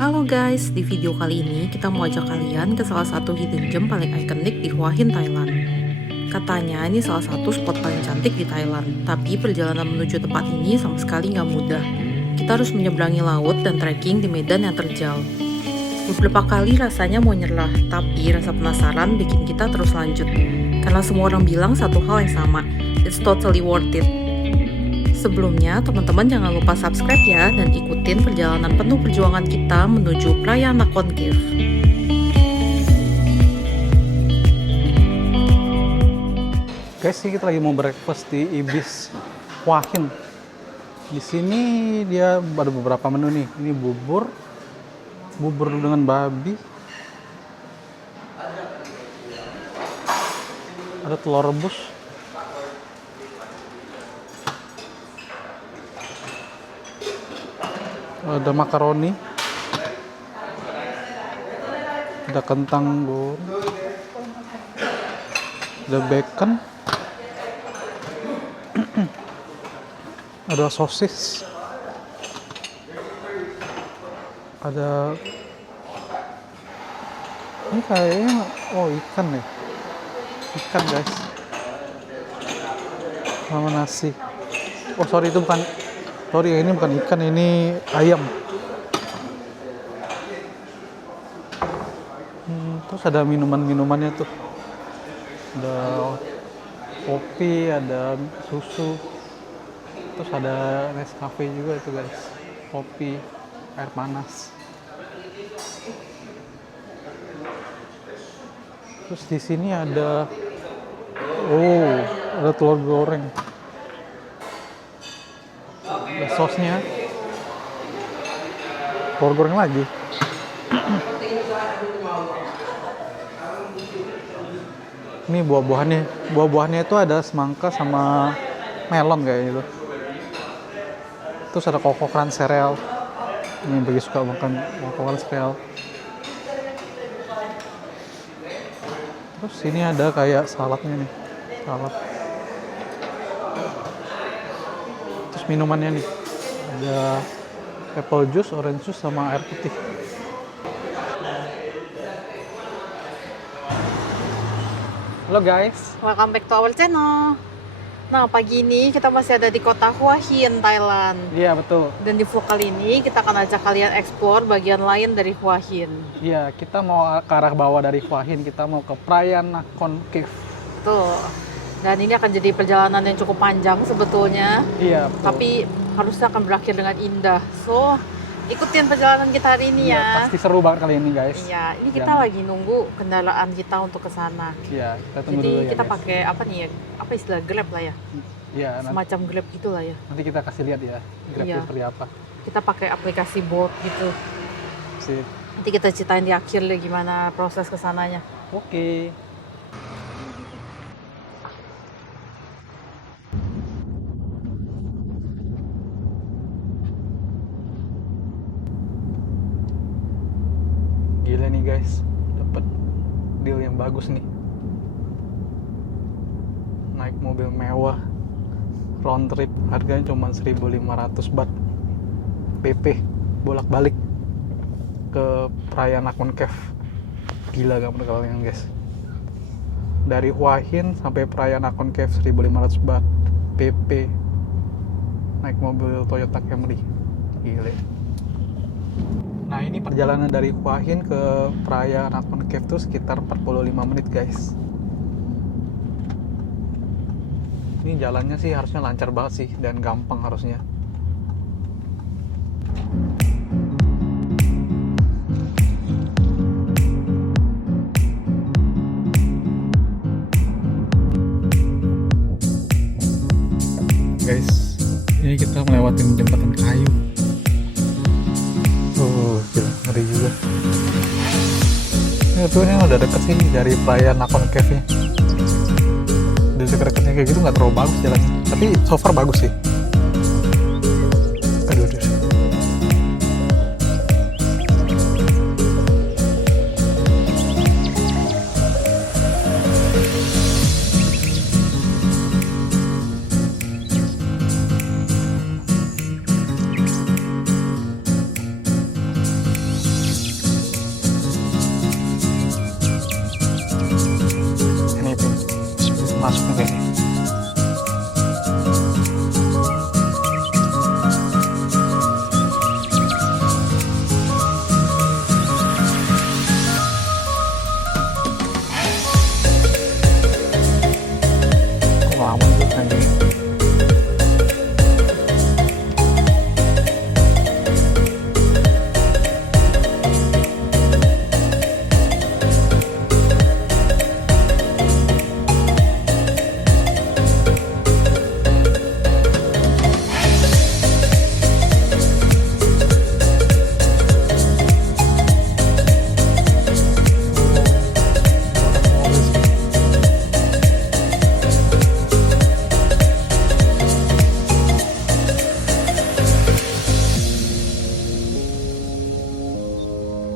Halo guys, di video kali ini kita mau ajak kalian ke salah satu hidden gem paling ikonik di Hua Hin, Thailand. Katanya ini salah satu spot paling cantik di Thailand, tapi perjalanan menuju tempat ini sama sekali nggak mudah. Kita harus menyeberangi laut dan trekking di medan yang terjal. Beberapa kali rasanya mau nyerah, tapi rasa penasaran bikin kita terus lanjut. Karena semua orang bilang satu hal yang sama, it's totally worth it. Sebelumnya, teman-teman jangan lupa subscribe ya dan ikutin perjalanan penuh perjuangan kita menuju Perayaan Nakhon Cave. Guys, kita lagi mau breakfast di Ibis Hua Hin. Di sini dia ada beberapa menu nih. Ini bubur dengan babi. Ada telur rebus. Ada makaroni, ada kentang goreng, ada bacon, ada sosis, ada ini kayaknya ikan ya, ikan guys, sama nasi. Ini bukan ikan, ini ayam. Terus ada minumannya tuh. Ada kopi, ada susu. Terus ada Nescafe juga itu guys. Kopi, air panas. Terus di sini ada telur goreng. Ada sosnya, telur goreng lagi. Ini buah-buahannya itu ada semangka sama melon kayak gitu. Terus ada koko crunch sereal. Ini bagi suka makan koko crunch sereal. Terus ini ada kayak saladnya nih, salad. Terus minumannya nih, ada apple juice, orange juice, sama air putih. Halo guys, Welcome back to our channel. Nah, pagi ini kita masih ada di kota Hua Hin, Thailand. iya betul. Dan di vlog kali ini kita akan ajak kalian explore bagian lain dari Hua Hin. Iya, kita mau ke arah bawah dari Hua Hin, kita mau ke Perayaan Nakhon Cave. Tuh. Dan ini akan jadi perjalanan yang cukup panjang sebetulnya. Iya, betul. Tapi harusnya akan berakhir dengan indah. So, ikutin perjalanan kita hari ini ya. Pasti seru banget kali ini guys. Iya, ini kita lagi nunggu kendaraan kita untuk ke sana. Iya, kita tunggu Jadi dulu ya kita guys. pakai apa nih ya? Apa istilah Grab lah ya? Iya, Semacam Grab gitulah ya. nanti kita kasih lihat ya, Grab Iya. itu seperti apa. Kita pakai aplikasi Bolt gitu. Sip. Nanti kita ceritain di akhir deh gimana proses kesananya. Oke. Gila nih guys, dapat deal yang bagus nih. Naik mobil mewah, round trip, harganya cuma 1.500 baht. PP, bolak-balik ke Perayaan Nakhon Cave. Gila gak menurut kalian guys? Dari Hua Hin sampai Perayaan Nakhon Cave 1.500 baht. PP, naik mobil Toyota Camry. Gila. Nah, ini perjalanan dari Hua Hin ke Perayaan Nakhon Cave tuh sekitar 45 menit guys. Ini jalannya sih harusnya lancar banget sih dan gampang harusnya. Guys, ini kita melewati jembatan kayu. Gila, ngeri juga. Ini udah deket sih dari Perayaan Nakhon Cave nya. Di deket-deketnya kayak gitu nggak terlalu bagus jalannya, tapi so far bagus sih. Aduh.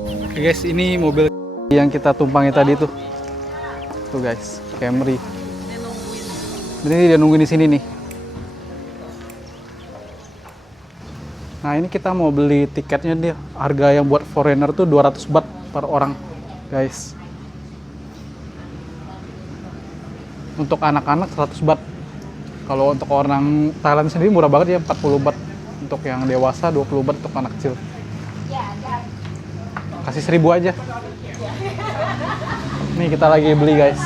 Oke guys, ini mobil yang kita tumpangi tadi tuh. Tuh guys, Camry. Ini dia nungguin di sini nih. Nah, ini kita mau beli tiketnya dia. Harga yang buat foreigner tuh 200 baht per orang, guys. Untuk anak-anak 100 baht. Kalau untuk orang Thailand sendiri murah banget ya, 40 baht. Untuk yang dewasa 20 baht untuk anak kecil. Kasih 1000 aja. Nih kita lagi beli guys.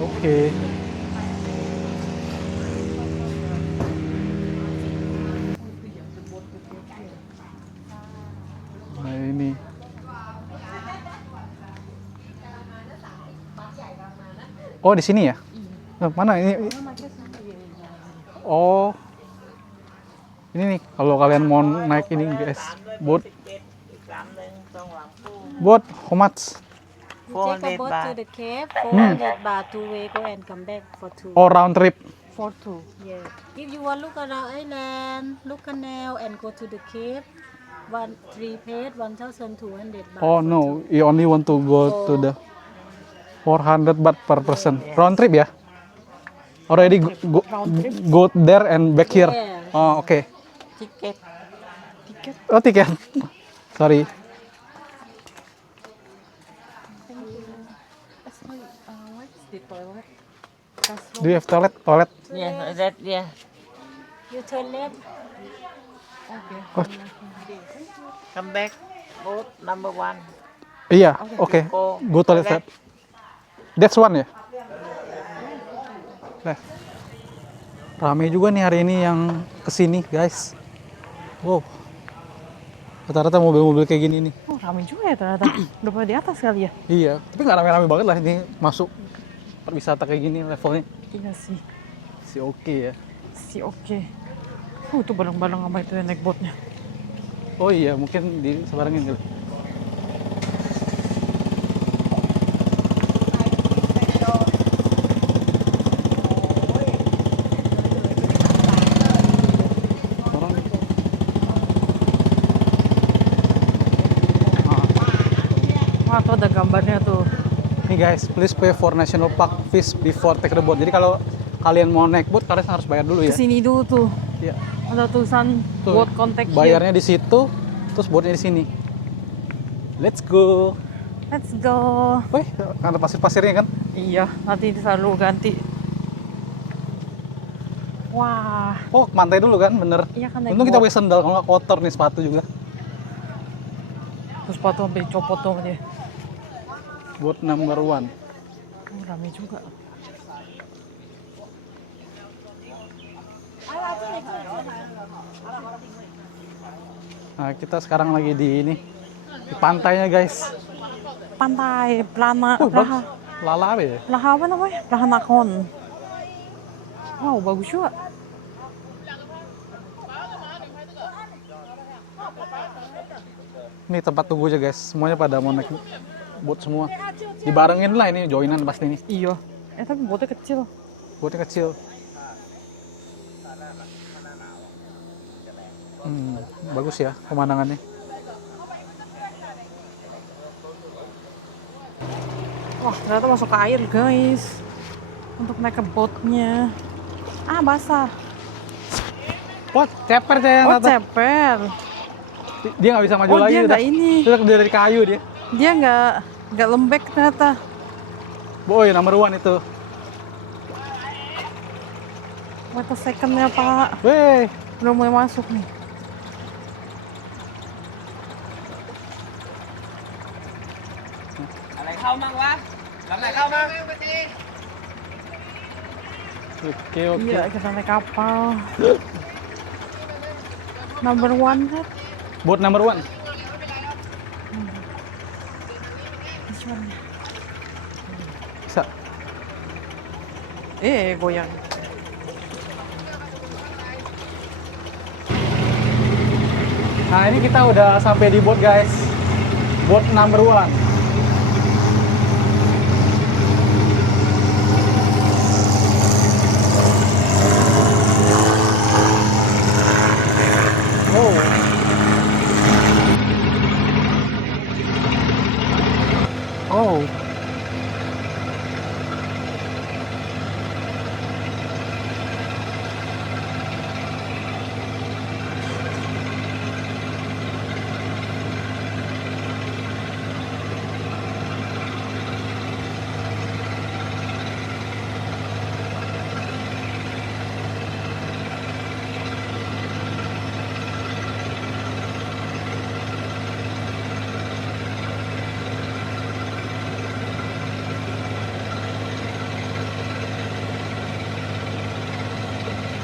Oke. Nah ini. Oh di sini ya? Mana ini? Oh, ini nih kalau kalian mau naik ini guys, boat, how much? You take a boat to the cave, 400 baht two way, go and come back for two. Oh round trip. For two. Yeah. If you want look around island, look canal and go to the cave, three paid 1,200 baht. Oh no, you only want to go to the 400 baht per person. Round trip ya? Already go there and back here. Yeah. Oh oke. Ticket. Oh tiket. Sorry. What's the toilet? Do you have toilet? Toilet? Yeah, that, yeah. You turn left. Oh, Come back. Boat number 1. iya, oke. Go toilet set. That's one ya? Nah. Rame juga nih hari ini yang kesini guys. Wow. Rata-rata mobil-mobil kayak gini nih. Oh, ramai juga ya ternyata. Udah pada di atas kali ya? Iya, tapi nggak rame-rame banget lah ini masuk perwisata kayak gini levelnya. Iya sih. Si oke ya. Si oke. Itu bareng-bareng sama itu yang naik boatnya. Oh iya, mungkin di sebarangin kali. Wah, tuh ada gambarnya tuh. Nih guys, please pay for national park fees before take the boat. Jadi kalau kalian mau naik boat, kalian harus bayar dulu ya. Kesini dulu tuh. Iya. Ada tulisan Tuh, boat contact here. bayarnya di situ, terus boatnya di sini. Let's go. Let's go. Wih, ada pasir-pasirnya kan? Iya, nanti selalu ganti. Wah, Oh, ke pantai dulu kan, bener. iya kan naik Untung kita boat. pakai sandal, kalau nggak kotor nih sepatu juga. Terus sepatu sampai copot tuh sama dia. Boat number 1. Oh, rame juga. Nah, kita sekarang lagi di ini, di pantainya guys. Pantai Plana, Bagus. Lala apa ya? Plaha apa namanya? Plaha Nakon. Wow, bagus juga. Ini tempat tunggu aja guys, semuanya pada mau naik boat semua. Dibarengin lah ini, joinan pasti nih. Iya. Tapi boatnya kecil. Boatnya kecil. Bagus ya pemandangannya. Wah, ternyata masuk ke air guys. Untuk naik ke boatnya. Ah, basah. Wah, ceper saya Oh, Tata. ceper. Dia nggak bisa maju Oh, lagi dia udah. nggak ini. Dia dari kayu dia. Dia nggak lembek ternyata. Boy, nomor 1 itu. Water secondnya Pak. Weh, Udah mulai masuk nih. Lại không mang quá. Làm lại không mang. oke oke. Iya, kita naik kapal. Number 1 kan? Boat number 1. Which one? Bisa. Goyang. Nah, ini kita udah sampai di boat guys. Boat number 1.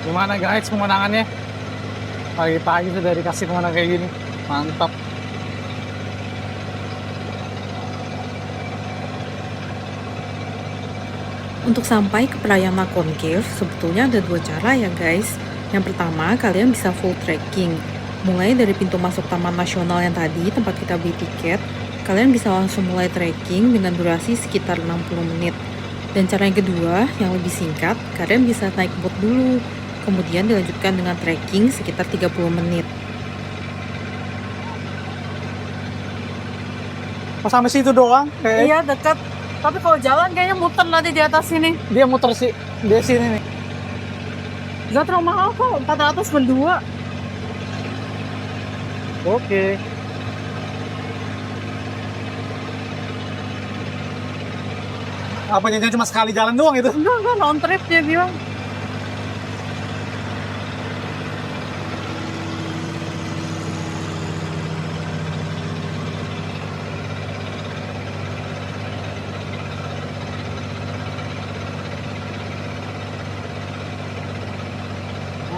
Gimana guys pemandangannya? Pagi-pagi sudah dikasih pemandangan kayak gini. Mantap. Untuk sampai ke perayaan Nakhon Cave, sebetulnya ada dua cara ya guys. Yang pertama, kalian bisa full trekking. Mulai dari pintu masuk Taman Nasional yang tadi, tempat kita beli tiket, kalian bisa langsung mulai trekking dengan durasi sekitar 60 menit. Dan cara yang kedua, yang lebih singkat, kalian bisa naik boat dulu. Kemudian dilanjutkan dengan trekking sekitar 30 menit. Pas sampai situ doang, kayak Iya, dekat. Tapi kalau jalan kayaknya muter nanti di atas sini. dia muter sih, dia sini nih. Gak terlalu mahal kok, 400 berdua. Oke. Apa jangan cuma sekali jalan doang itu? Enggak, non trip dia bilang.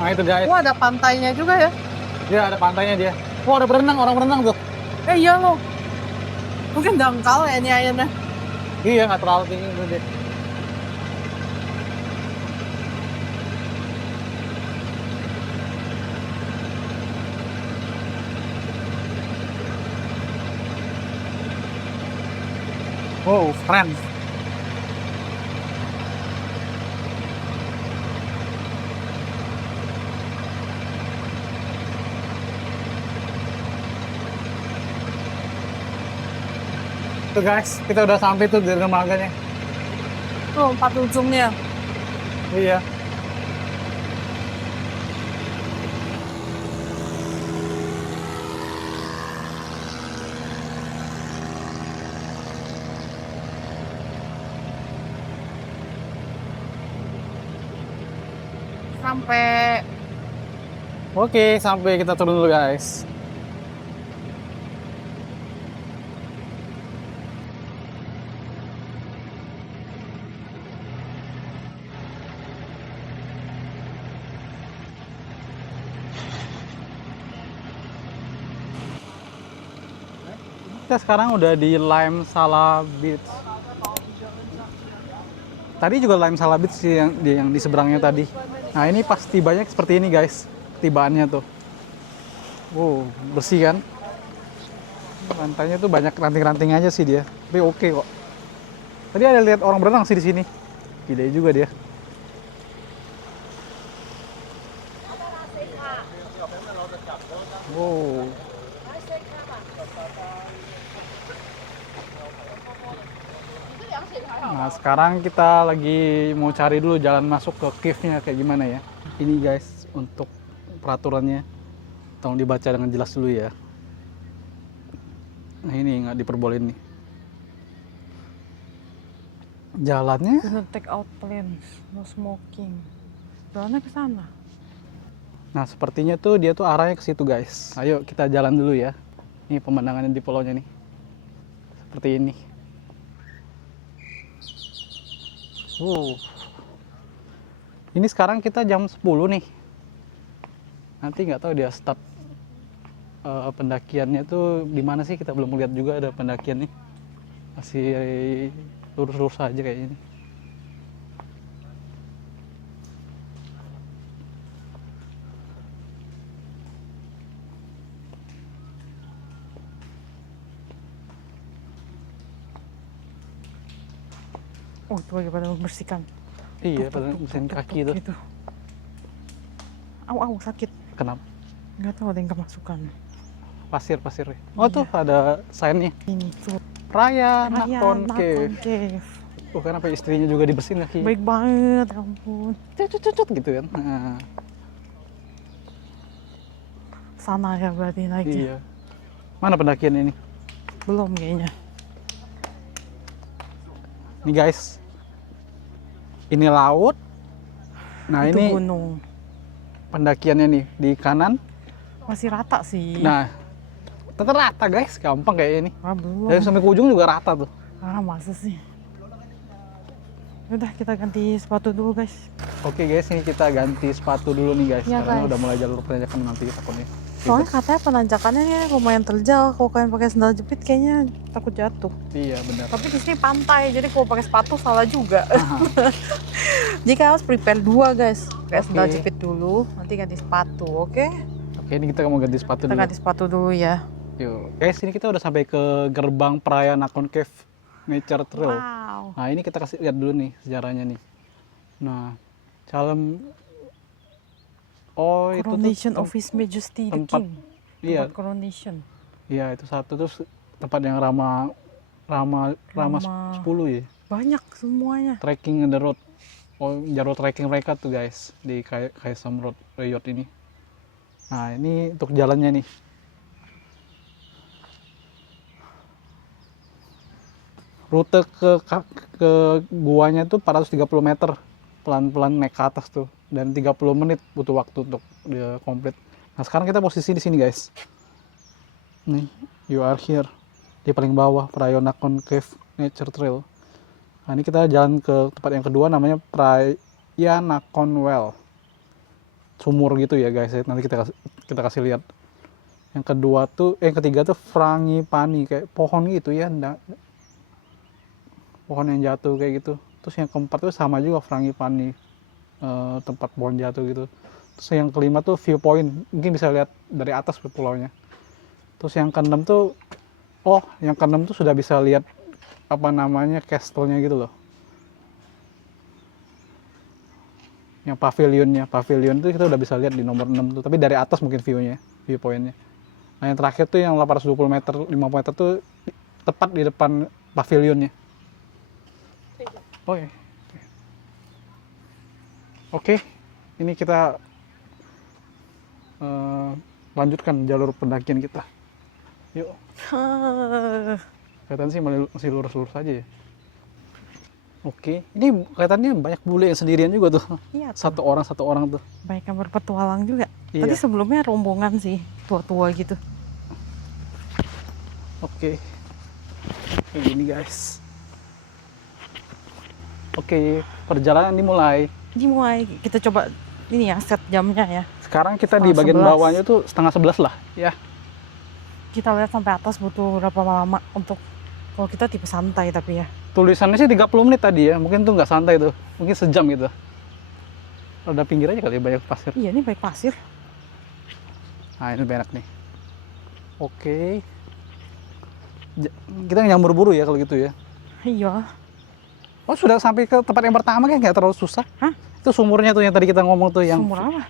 Nah itu guys, Wah, ada pantainya juga ya. dia ada pantainya dia. Oh ada berenang, orang berenang tuh. Iya loh. Mungkin dangkal ya ini airnya. Iya nggak terlalu tinggi tuh dia. Oh, friends. Tuh guys, kita udah sampai tuh di dermaganya. Tuh, 4 ujungnya. Iya. Sampai Oke, sampai kita turun dulu guys. Kita sekarang udah di Lime Sala Beach. Tadi juga Lime Sala Beach sih yang di seberangnya tadi. Nah ini pas tibanya seperti ini guys, tibaannya tuh. Wow, bersih kan? Lantainya tuh banyak ranting-ranting aja sih dia, tapi oke kok. Tadi ada lihat orang berenang sih di sini. Gede juga dia. Wow. Nah sekarang kita lagi mau cari dulu jalan masuk ke cave-nya kayak gimana ya. Ini guys untuk peraturannya, tolong dibaca dengan jelas dulu ya. Nah ini nggak diperbolehin nih. Jalannya gonna take out plants, no smoking. Jalannya ke sana. nah sepertinya tuh dia tuh arahnya ke situ guys. Ayo kita jalan dulu ya. Ini pemandangannya di pulaunya nih. Seperti ini. Ini sekarang kita jam 10 nih. Nanti nggak tahu dia start pendakiannya tuh di mana sih, kita belum lihat juga ada pendakian nih. Masih lurus-lurus aja kayak ini. Oh, itu lagi pada membersihkan. Iya, pada mesin kaki itu. Gitu. Au, sakit. Kenapa? Nggak tahu ada yang kemasukan. Pasir. Oh tuh ada sign-nya. Ini tuh. Raya Nakhon Nakhon Cave. Cave. Oh kenapa istrinya juga dibersihin kaki? Baik banget, ya ampun. Cut gitu kan. Nah, Sana ya berarti naiknya. iya. Mana pendakian ini? Belum kayaknya. Nih guys. Ini laut. Nah Itu ini gunung. pendakiannya nih di kanan. Masih rata sih. Nah, tetap rata guys, gampang kayak ini. Ah, belum. Dari sampai ke ujung juga rata tuh. Ah, masa sih? Udah kita ganti sepatu dulu guys. Oke guys, ini kita ganti sepatu dulu nih guys. Ya, Karena guys. udah mulai jalur penanjakan nanti takutnya. Soalnya katanya penanjakannya nih lumayan terjal. Kalau kalian pakai sandal jepit kayaknya takut jatuh. Iya benar. Tapi di sini pantai, jadi kalau pakai sepatu salah juga. Jadi kalian harus prepare dua guys. Pakai sandal Oke. jepit dulu, nanti ganti sepatu, oke? Oke, ini kita mau ganti sepatu Kita dulu. ganti sepatu dulu ya. Yuk. Guys, ini kita udah sampai ke gerbang perayaan Nakhon Cave Nature Trail. Wow. Nah, ini kita kasih lihat dulu nih sejarahnya nih. Nah, calem oh itu tuh Coronation of His Majesty the tempat- King. iya, Tempat coronation. iya itu satu terus tempat yang ramah 10 ya. Banyak semuanya. Trekking on the road. Oh, jalur trekking mereka tuh guys di Kaesam Road Resort ini. Nah, ini untuk jalannya nih. Rute ke guanya tuh 430 meter. Pelan-pelan naik ke atas tuh dan 30 menit butuh waktu untuk dia komplit. Nah, sekarang kita posisi di sini guys. Nih, you are here di paling bawah Praia Nakhon Cave Nature Trail. Nah, ini kita jalan ke tempat yang kedua namanya Praia Nakhon Well. Sumur gitu ya guys, nanti kita kasih lihat. Yang kedua tuh yang ketiga tuh Frangipani, kayak pohon gitu ya, pohon yang jatuh kayak gitu. Terus yang keempat tuh sama juga Frangipani, tempat pohon jatuh gitu. Terus yang kelima tuh viewpoint, mungkin bisa lihat dari atas ke pulaunya. Terus yang keenam tuh sudah bisa lihat apa namanya castle-nya gitu loh. Yang pavilion itu kita udah bisa lihat di nomor 6 tuh, tapi dari atas mungkin viewpointnya. Nah, yang terakhir tuh yang 820 meter 50 meter tuh tepat di depan pavilionnya. Oh iya. Oke, ini kita lanjutkan jalur pendakian kita. Yuk. Kelihatan sih masih lurus-lurus aja ya. Oke, ini kelihatannya banyak bule yang sendirian juga tuh. Iya. Satu orang tuh. Banyak yang berpetualang juga. Iya. Tadi sebelumnya rombongan sih, tua-tua gitu. Oke. Kayak gini guys. Oke, perjalanan dimulai. Dimulai, kita coba ini ya, set jamnya ya. Sekarang kita di bagian 11. bawahnya tuh 10:30 lah, ya. Kita lihat sampai atas butuh berapa lama untuk, kalau kita tipe santai tapi ya. Tulisannya sih 30 menit tadi ya, mungkin tuh nggak santai tuh, mungkin sejam gitu. Ada pinggir aja kali ya, banyak pasir. Iya, ini baik pasir. Nah, ini enak nih. Oke. Kita nyambur buru ya kalau gitu ya. Iya. Oh, sudah sampai ke tempat yang pertama kan, nggak terlalu susah. Hah? Itu sumurnya tuh yang tadi kita ngomong tuh, yang Sumur apa?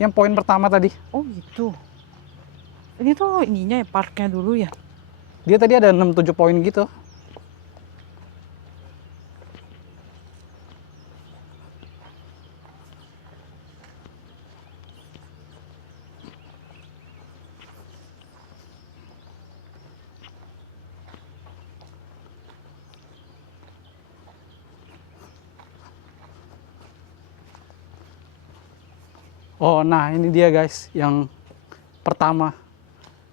yang poin pertama tadi. Oh gitu. Ini tuh ininya ya, parknya dulu ya. Dia tadi ada 6-7 poin gitu. Oh, nah ini dia guys, yang pertama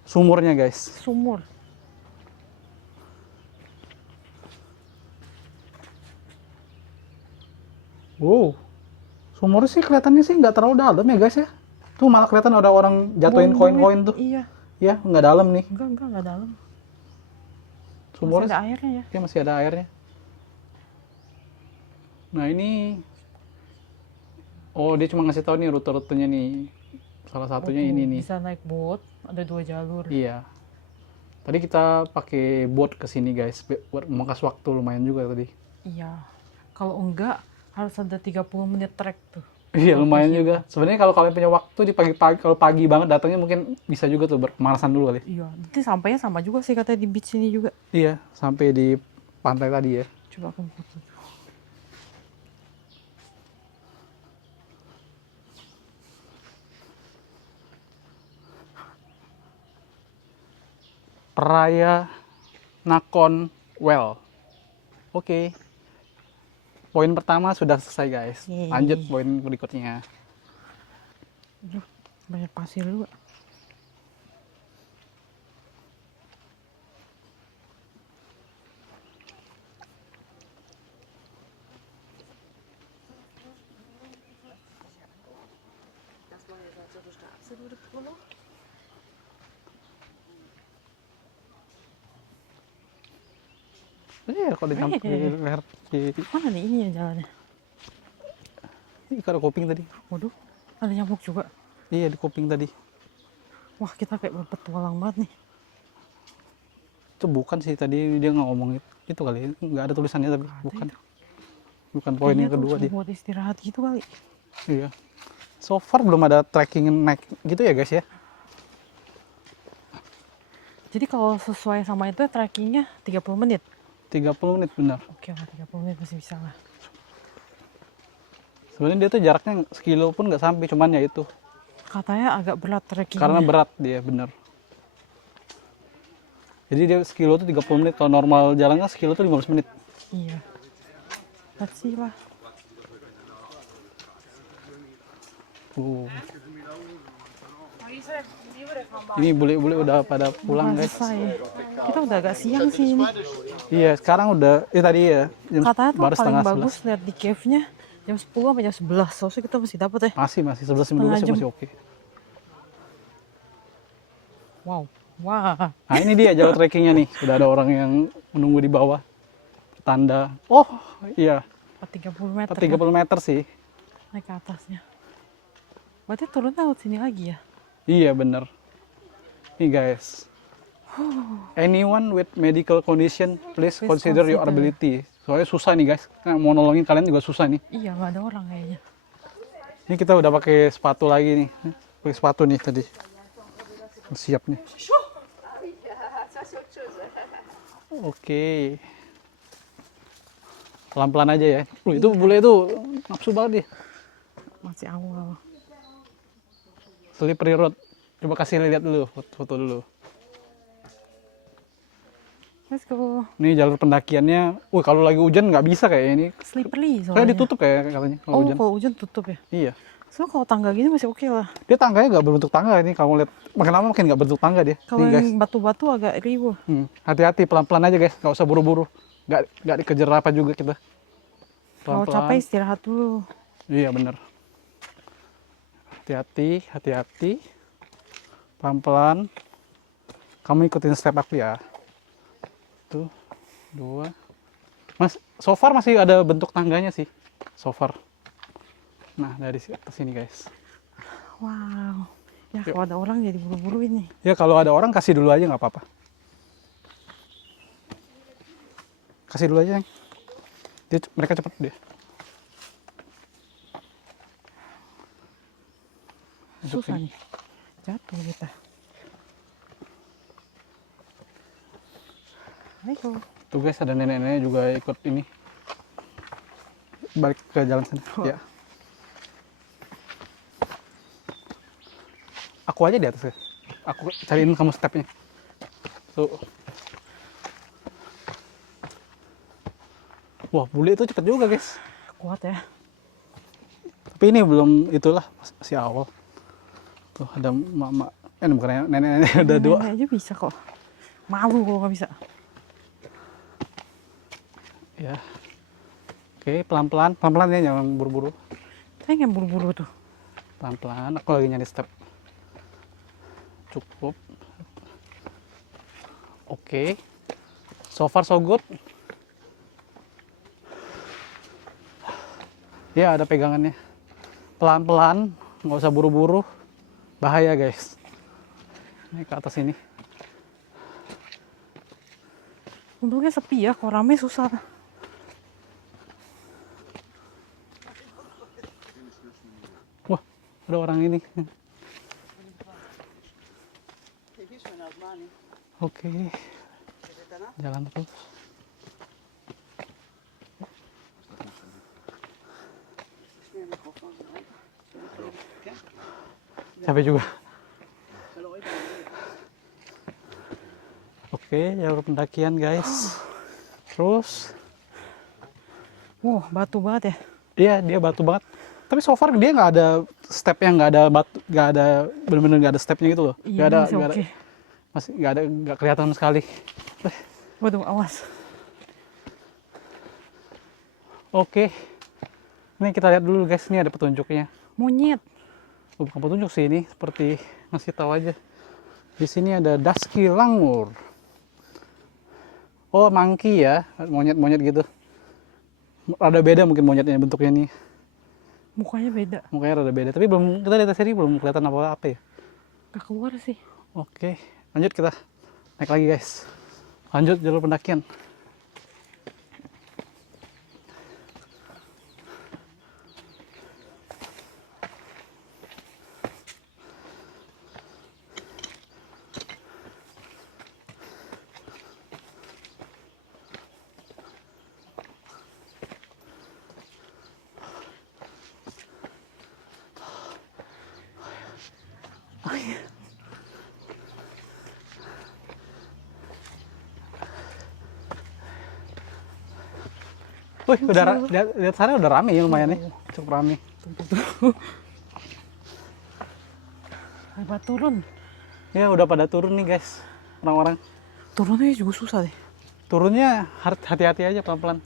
sumurnya guys. Sumur. Wow, sumurnya sih kelihatannya sih nggak terlalu dalam ya guys ya. Tuh malah kelihatan ada orang jatuhin Buang-buangnya. koin-koin tuh. Iya. Ya, nggak dalam nih. Enggak dalam. Sumurnya Masih ada airnya ya. ya masih ada airnya. Nah ini, oh dia cuma ngasih tahu nih rute-rutenya nih. Salah satunya Oh, ini tuh, nih. Bisa naik boat, ada 2 jalur. Iya. Tadi kita pakai boat ke sini guys, buat memangkas waktu lumayan juga tadi. Iya. Kalau enggak harus ada 30 menit trek tuh. Iya lumayan juga. Sebenarnya kalau kalian punya waktu di pagi-pagi, kalau pagi banget datangnya mungkin bisa juga tuh berpemanasan dulu kali. Iya, nanti sampainya sama juga sih katanya di beach ini juga. Iya, sampai di pantai tadi ya. Coba aku foto. Praia Nakhon Well. Oke. Poin pertama sudah selesai guys. Yeay. Lanjut poin berikutnya. Aduh, banyak pasir juga. Iya, kalau dicampur di leher. Mana nih ini ya jalannya? Ini ada kuping tadi. Waduh, ada nyamuk juga. Iya, di kuping tadi. Wah, kita kayak berpetualang banget nih. Itu bukan sih, tadi dia nggak ngomong itu kali. Nggak ada tulisannya tapi bukan. Bukan poin yang Kayaknya tuh kedua dia. buat istirahat gitu kali. Iya. So far belum ada tracking naik gitu ya guys ya. Jadi kalau sesuai sama itu trackingnya 30 menit. 30 menit benar. Oke lah, 30 menit masih bisa lah. Sebenarnya dia tuh jaraknya sekilo pun nggak sampai, cuman ya itu. Katanya agak berat trackingnya. Karena berat dia, bener. Jadi dia sekilo tuh 30 menit, kalau normal jalannya sekilo tuh 15 menit. Iya. Let's see lah. Ini bule-bule udah pada pulang guys. Selesai. Kita udah agak siang sih ini. Iya, sekarang udah, tadi ya, Katanya tuh baru paling setengah bagus lihat di cave-nya jam 10 sampai jam 11. Soalnya kita masih dapat ya. 11. Masih 11 Setengah 12 jam. masih oke. Wow. Wah. Nah ini dia jalur trekkingnya nih. Udah ada orang yang menunggu di bawah. Tanda. Oh iya, 30 meter. 30 meter sih. Naik ke atasnya. Berarti turun laut sini lagi ya? Iya bener. Nih guys. Anyone with medical condition, please consider your ability. Soalnya susah nih guys. Nah, mau nolongin kalian juga susah nih. Iya, nggak ada orang kayaknya. Ini kita udah pakai sepatu lagi nih. Pakai sepatu nih tadi. Siap nih. Oke. Pelan-pelan aja ya. Itu bule itu nafsu banget dia. Masih awal. Slippery road. Coba kasih lihat dulu, foto dulu. Let's go. Ini jalur pendakiannya. Kalau lagi hujan nggak bisa kayak ini. Slippery soalnya. Kayak ditutup kayak katanya kalau hujan. Kalau hujan tutup ya? Iya. Soalnya kalau tangga gini masih oke lah. Dia tangganya nggak berbentuk tangga ini. Kamu lihat makin lama makin nggak berbentuk tangga dia. Kalau Nih guys. yang batu-batu agak riuh. Hati-hati, pelan-pelan aja guys. Nggak usah buru-buru. Nggak dikejar apa juga kita. Kalau capek istirahat dulu. Iya bener. Hati-hati, hati-hati. Pelan-pelan. Kamu ikutin step aku ya. Tuh, 2. Mas, so far masih ada bentuk tangganya sih. So far. Nah, dari atas sini guys. Wow. Ya kalau ada orang jadi buru-buru ini. Ya kalau ada orang kasih dulu aja nggak apa-apa. Kasih dulu aja, yang. Mereka cepet deh. Susah nih. Jatuh kita. Ayo. Tuh guys, ada nenek-nenek juga ikut ini. Balik ke jalan sana. Ya. Aku aja di atas ya. Aku cariin kamu stepnya. Tuh. Wah, bule itu cepet juga guys. Kuat ya. Tapi ini belum itulah, masih awal. Tuh ada mama, bukan nenek-nenek udah 2. Nenek aja bisa kok. Malu kalau nggak bisa. Ya. Oke, pelan-pelan ya, jangan buru-buru. Saya nggak buru-buru tuh. Pelan-pelan, aku lagi nyari step. Cukup. Oke. So far so good. Ya, ada pegangannya. Pelan-pelan, nggak usah buru-buru. Bahaya, guys. Naik ke atas ini. Untungnya sepi ya, kalau rame susah. Wah, ada orang ini. Oke. Jalan terus. Capek juga. Oke, jalur pendakian guys. Terus, Wah, batu banget ya. dia batu banget. Tapi so far dia nggak ada stepnya, nggak ada batu, nggak ada bener-bener nggak ada stepnya gitu loh. Iya, Nggak ada, masih nggak ada, oke. masih nggak ada, nggak kelihatan sekali. Waduh, awas. Oke, ini kita lihat dulu guys. Ini ada petunjuknya. Monyet. bukan petunjuk sih, ini seperti ngasih tahu aja. Di sini ada dusky langur. Oh, monkey ya, monyet-monyet gitu. Ada beda mungkin monyetnya bentuknya nih. Mukanya beda. Mukanya rada beda, tapi belum kita lihat sini belum kelihatan apa-apa ya. Gak keluar sih. Oke, lanjut kita naik lagi guys. Lanjut jalur pendakian. Wih, udah lihat sana udah rame ya lumayan nih, cukup rame. Apa turun? Ya udah pada turun nih guys, orang-orang. Turunnya juga susah deh. Turunnya hati-hati aja pelan-pelan.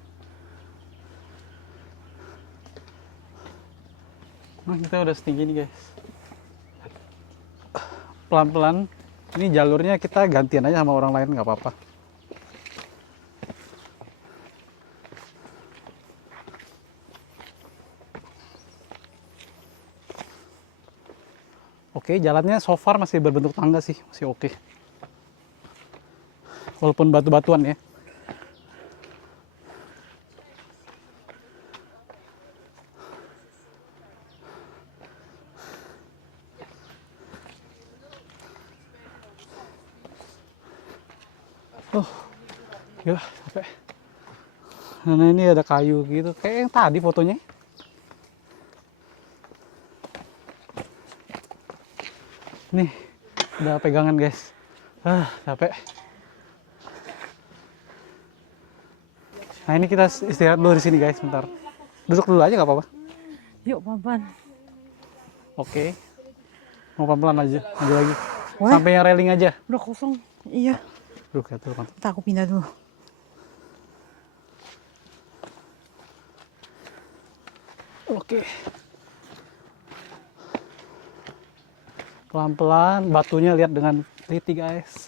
Nah kita udah setinggi nih guys. Pelan-pelan. Ini jalurnya kita gantian aja sama orang lain nggak apa-apa. Oke, jalannya so far masih berbentuk tangga sih, masih oke. Walaupun batu-batuan ya. Oh, ya capek. Nah ini ada kayu gitu, kayak yang tadi fotonya. Nih, udah pegangan guys. Capek. Nah ini kita istirahat dulu di sini guys, bentar. Duduk dulu aja nggak apa-apa. Yuk pelan-pelan. Oke. Mau pelan-pelan aja, maju lagi. Wah. Sampai yang railing aja. Udah kosong. Iya. Duduk ya, tuh mantap. Kita aku pindah dulu. Oke. Pelan-pelan, batunya lihat dengan teliti guys.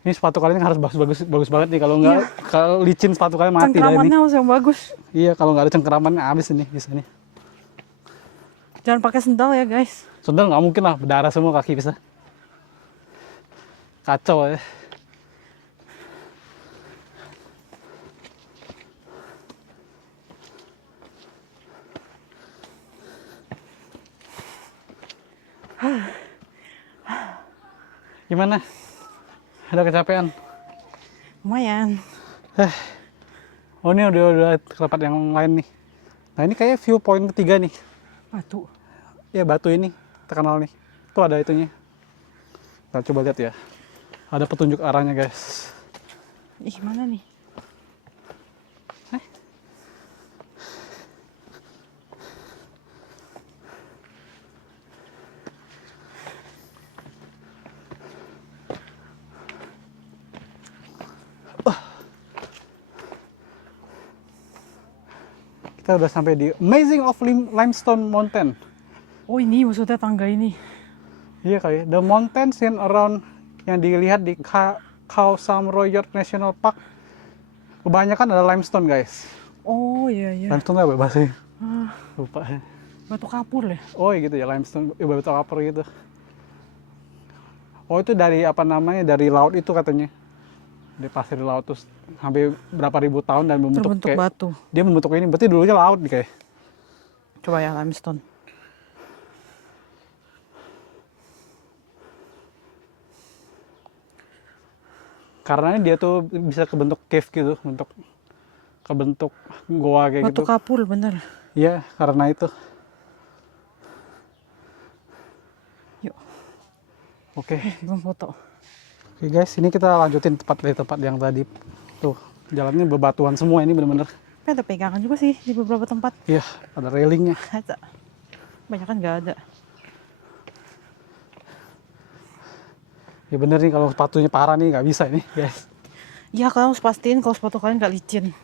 Ini sepatu kalian harus bagus banget nih, kalau nggak kalau licin sepatu kalian mati dah ini. Cengkeramannya harus yang bagus. Iya, kalau nggak ada cengkeraman habis ini bisa nih. Jangan pakai sendal ya guys. Sendal nggak mungkin lah, berdarah semua kaki bisa. Kacau ya. Gimana? Ada kecapean? Lumayan. Oh ini udah ke tempat yang lain nih. Nah ini kayak viewpoint ketiga nih. Batu. Ya batu ini terkenal nih. Tuh ada itunya. Kita coba lihat ya. Ada petunjuk arahnya guys. Ih mana nih? Kita udah sampai di Amazing of Limestone Mountain. Oh ini maksudnya tangga ini. Iya kali. The mountain seen around yang dilihat di Khao Sam Royal National Park. Kebanyakan ada limestone guys. Oh iya iya. Limestone apa bahasanya? Ah, Lupa. batu kapur ya. Oh gitu ya, limestone, batu kapur gitu. Oh itu dari apa namanya, dari laut itu katanya. Di pasir laut terus hampir berapa ribu tahun dan membentuk Terbentuk kayak, batu. dia membentuk ini, berarti dulunya laut nih kayak. Coba ya limestone. Karena dia tuh bisa kebentuk cave gitu, untuk kebentuk goa kayak Batu gitu. kapur bener. Iya, karena itu. Yuk. Oke. Belum foto. Oke guys, ini kita lanjutin dari tempat yang tadi. Tuh, jalannya bebatuan semua ini bener-bener. Tapi ada pegangan juga sih di beberapa tempat. Iya, ada railingnya. Ada. Banyak kan nggak ada. Ya bener nih, kalau sepatunya parah nih nggak bisa ini guys. Ya kalian harus pastiin kalau sepatu kalian nggak licin.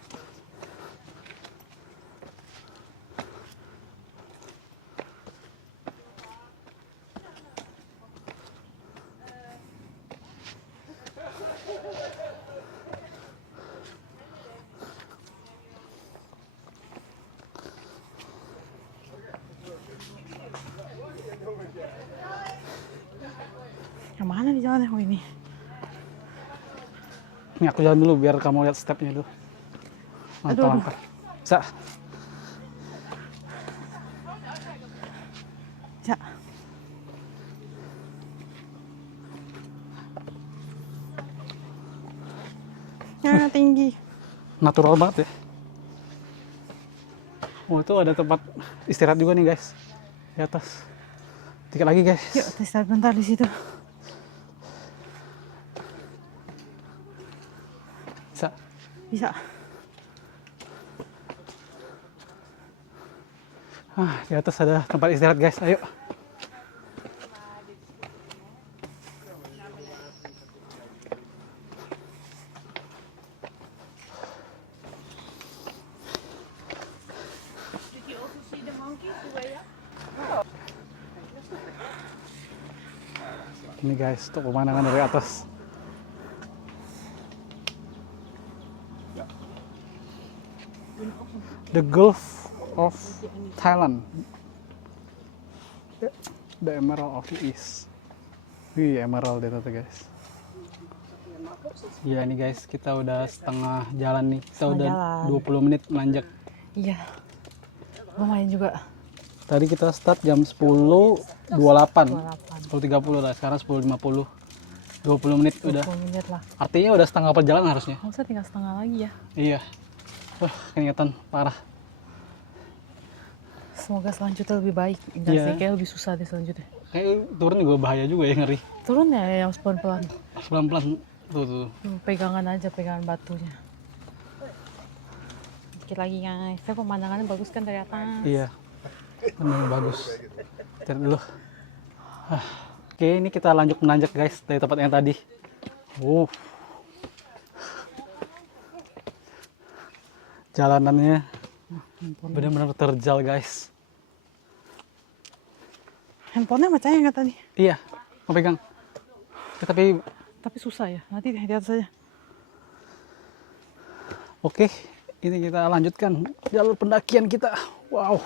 Yang mana di jalan? Oh ini. Ini aku jalan dulu biar kamu lihat stepnya dulu. Aduh, aduh. Langkah. Bisa. Ya. Ya tinggi. Natural banget ya. Oh itu ada tempat istirahat juga nih guys di atas. Dikit lagi guys. Yuk tes bentar di situ. Bisa. Bisa. Di atas ada tempat istirahat guys. Ayo. Ini guys, untuk pemandangan dari atas. The Gulf of Thailand. The Emerald of the East. Wih, emerald itu tuh guys. Iya nih guys, kita udah setengah jalan nih. Kita Setengah udah jalan. 20 menit menanjak. Iya. Lumayan juga. Tadi kita start jam 10.28. 28. 10.30 lah, sekarang 10.50. 20 menit udah. 20 menit lah. Artinya udah setengah perjalanan harusnya. Harusnya tinggal setengah lagi ya. Iya. Wah, keringetan parah. Semoga selanjutnya lebih baik. Enggak Iya. sih, kayak lebih susah deh selanjutnya. Kayak turun juga bahaya juga ya, ngeri. Turun ya yang pelan-pelan. Pelan-pelan tuh. Pegangan aja, pegangan batunya. Dikit lagi guys. Saya pemandangannya bagus kan dari atas. Iya. Benar bagus. Cari dulu. Oke, ini kita lanjut menanjak guys dari tempat yang tadi. Jalanannya benar-benar terjal guys. Handphonenya macamnya nggak tadi? Iya, mau pegang. Ya, Tapi susah ya. Nanti di atas aja. oke, ini kita lanjutkan jalur pendakian kita. Wow.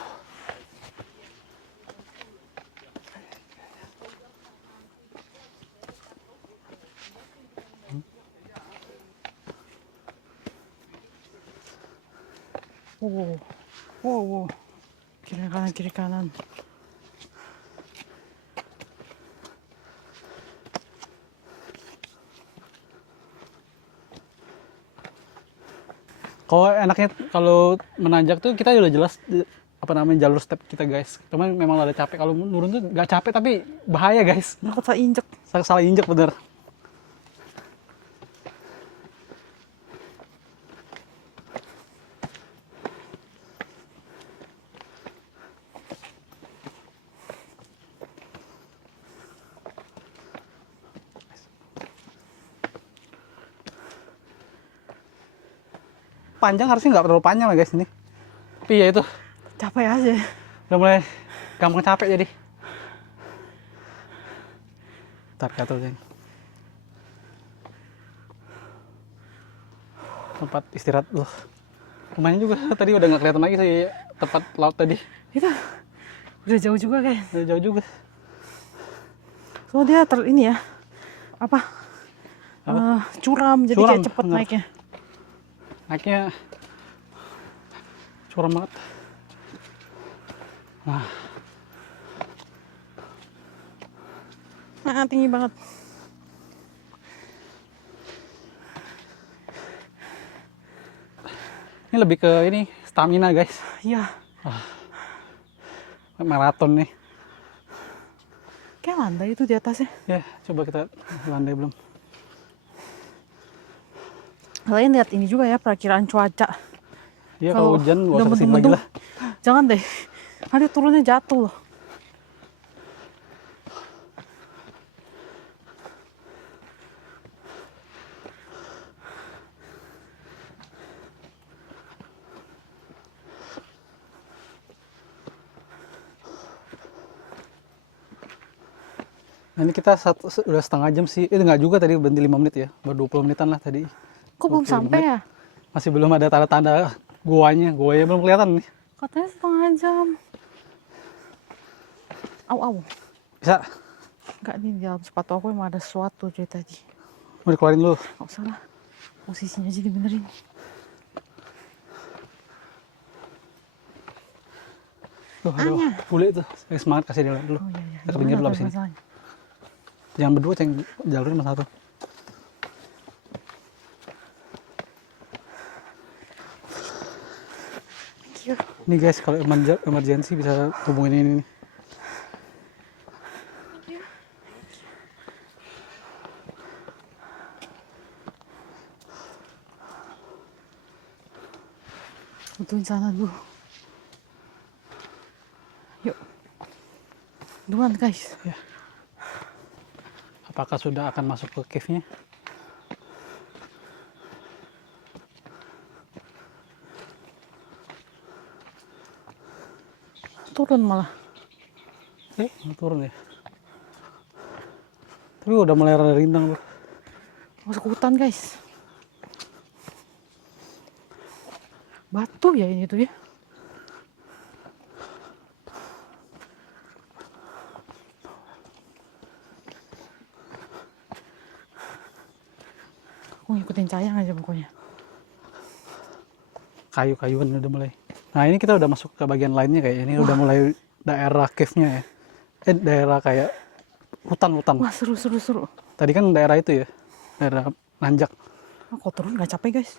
Wow. Kiri kanan. Kalau enaknya kalau menanjak tuh kita udah jelas apa namanya jalur step kita guys. Cuman memang ada capek. Kalau nurun tuh nggak capek tapi bahaya guys. Takut saya injek. Salah injek bener. Panjang harusnya nggak terlalu panjang lah guys ini. Tapi ya itu Capek aja. udah mulai gampang capek jadi. Ntar gatel jadi. Tempat istirahat loh. Lumayan juga tadi udah nggak kelihatan lagi sih tempat laut tadi. Itu udah jauh juga guys. Udah jauh juga. Soalnya dia ini ya. Apa? Curam jadi Curam, kayak cepet bener. naiknya. Naiknya curam banget. Nah, tinggi banget. Ini lebih ke ini stamina guys. Iya. Maraton nih. Kayak landai itu di atasnya. Ya coba kita landai belum. Kalian lihat ini juga ya perakiraan cuaca. Iya kalau hujan gak usah kesini lagi mendung-mendung, lah. jangan deh. Nanti turunnya jatuh loh. Ini kita udah setengah jam sih. Itu nggak juga tadi, berhenti 5 menit ya. Baru 20 menitan lah tadi. Kok belum 25 sampai menit. ya? Masih belum ada tanda-tanda guanya. Guanya belum kelihatan nih. Katanya setengah jam. Au, au. Bisa. Enggak, nih di dalam sepatu aku emang ada sesuatu dari tadi. Mau dikeluarin dulu. Nggak usah lah. Posisinya aja dibenerin. Tuh, aduh, Anya. bule tuh. Saya semangat kasih dia dulu. Oh iya, iya. Kita ke pinggir dulu abis ini. Masalahnya? Jangan berdua, ceng. Jalurnya mas satu. Thank you. Ini guys, kalau emergency bisa hubungin ini nih. Tentuin sana dulu. Yuk. Duluan guys. Ya. Apakah sudah akan masuk ke cave-nya? Turun malah. Turun ya. Tapi udah mulai rada rindang tuh. Masuk hutan guys. Batu ya ini tuh ya. Aku ngikutin Cayang aja pokoknya. Kayu-kayuan udah mulai. Nah ini kita udah masuk ke bagian lainnya kayak ini. Udah mulai daerah cave-nya ya. Daerah kayak hutan-hutan. Wah, seru. Tadi kan daerah itu ya. Daerah nanjak. Kok turun gak capek guys.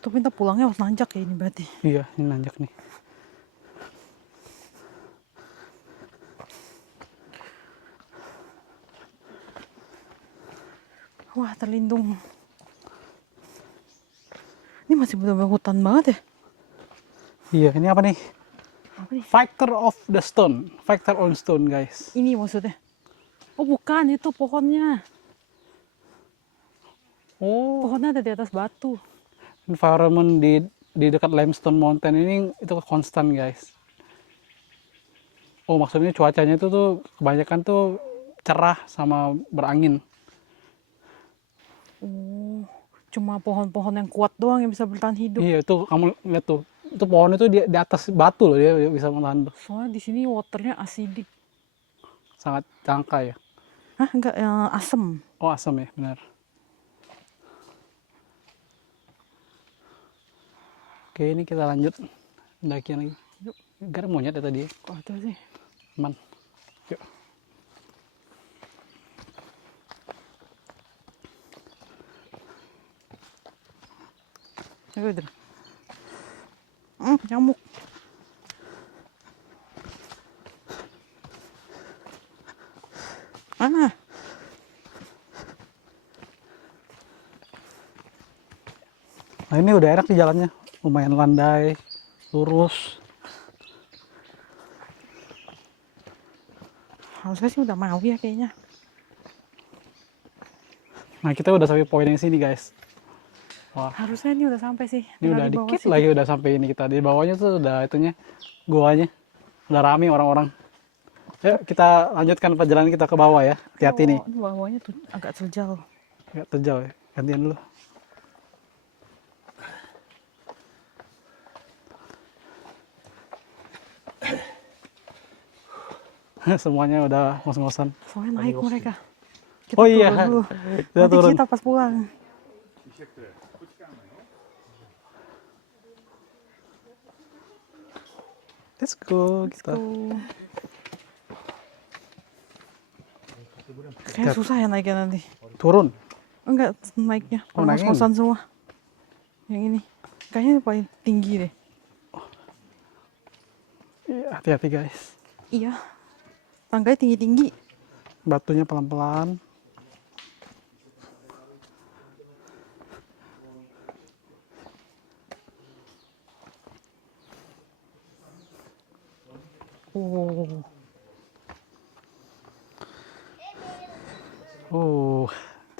Tapi kita pulangnya harus nanjak ya ini berarti. Iya, ini nanjak nih. Wah, terlindung. Ini masih benar-benar hutan banget ya. Iya, ini apa nih? Apa nih? Factor of the stone. Factor on stone, guys. Ini maksudnya. Oh, bukan, itu pohonnya. Oh, Pohonnya ada di atas batu. environment di dekat Limestone Mountain ini itu konstan, guys. Oh, maksudnya cuacanya itu tuh kebanyakan tuh cerah sama berangin. Oh, cuma pohon-pohon yang kuat doang yang bisa bertahan hidup. Iya, itu kamu lihat tuh. Itu pohon itu di atas batu loh, dia bisa bertahan tuh. Soalnya di sini waternya asidik. Sangat langka ya. Hah, enggak, asem. Oh, asam ya, benar. Oke, ini kita lanjut pendakian lagi. Yuk. Gara monyet ya tadi. Kok ada sih? Aman. Yuk. Ayo, udah. Nyamuk. Mana? Nah, ini udah enak di jalannya. Lumayan landai, lurus. Harusnya sih udah mau ya kayaknya. Nah, kita udah sampai poin yang sini, guys. Wah, Harusnya ini udah sampai sih. ini Tinggal udah di bawah dikit sih. lagi udah sampai ini kita. Di bawahnya tuh udah itunya, goanya. Udah rame orang-orang. Yuk, kita lanjutkan perjalanan kita ke bawah ya. Hati-hati nih. Ini bawahnya tuh agak terjal. Agak terjal ya. Gantian dulu. Semuanya udah ngos-ngosan. Soalnya naik mereka. Kita Oh iya, turun dulu. kita Nanti turun. kita pas pulang. Let's go kita. Kayaknya susah ya naiknya nanti. Turun. Enggak, naiknya. Oh, naiknya Ngos-ngosan semua. Yang ini. Kayaknya paling tinggi deh. Iya, hati-hati guys. Iya. Tangganya tinggi-tinggi. Batunya pelan-pelan.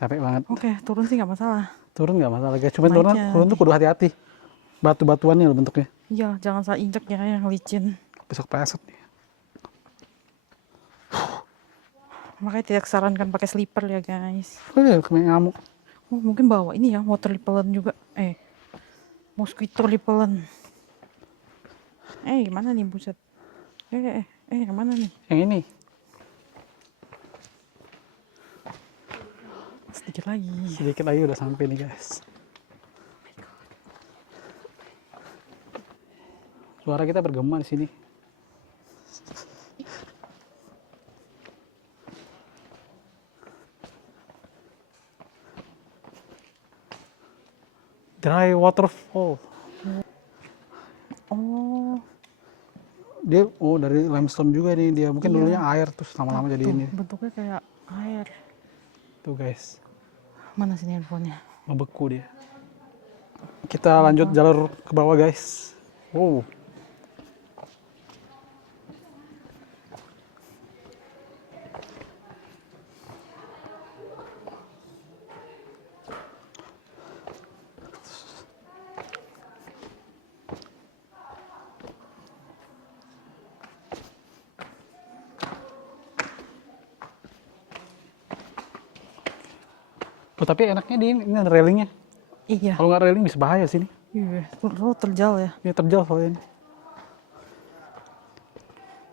Capek banget. Oke, turun sih nggak masalah. Turun nggak masalah guys. Cuma turun Naiknya tuh kudu hati-hati. batu-batuannya loh bentuknya. Iya, jangan salah injek ya yang licin. Besok pleset nih. Makanya tidak sarankan pakai slipper ya guys. Kena ngamuk. Oh, mungkin bawa ini ya, water repellent juga. Mosquito repellent. Gimana nih buset? Yang mana nih? Yang ini. Sedikit lagi udah sampai nih guys. Suara kita bergema di sini. Dry waterfall. Oh, Dia dari limestone juga nih dia. Mungkin dulunya air terus lama-lama jadi tuh, ini. bentuknya kayak air. Tuh guys, Mana sini handphonenya? ngebeku dia. Kita lanjut jalur ke bawah guys. Wow. Oh, tapi enaknya ini ada railingnya. Iya. Kalau nggak railing bisa bahaya sini. Iya, lo terjal ya. Ini terjal soalnya ini.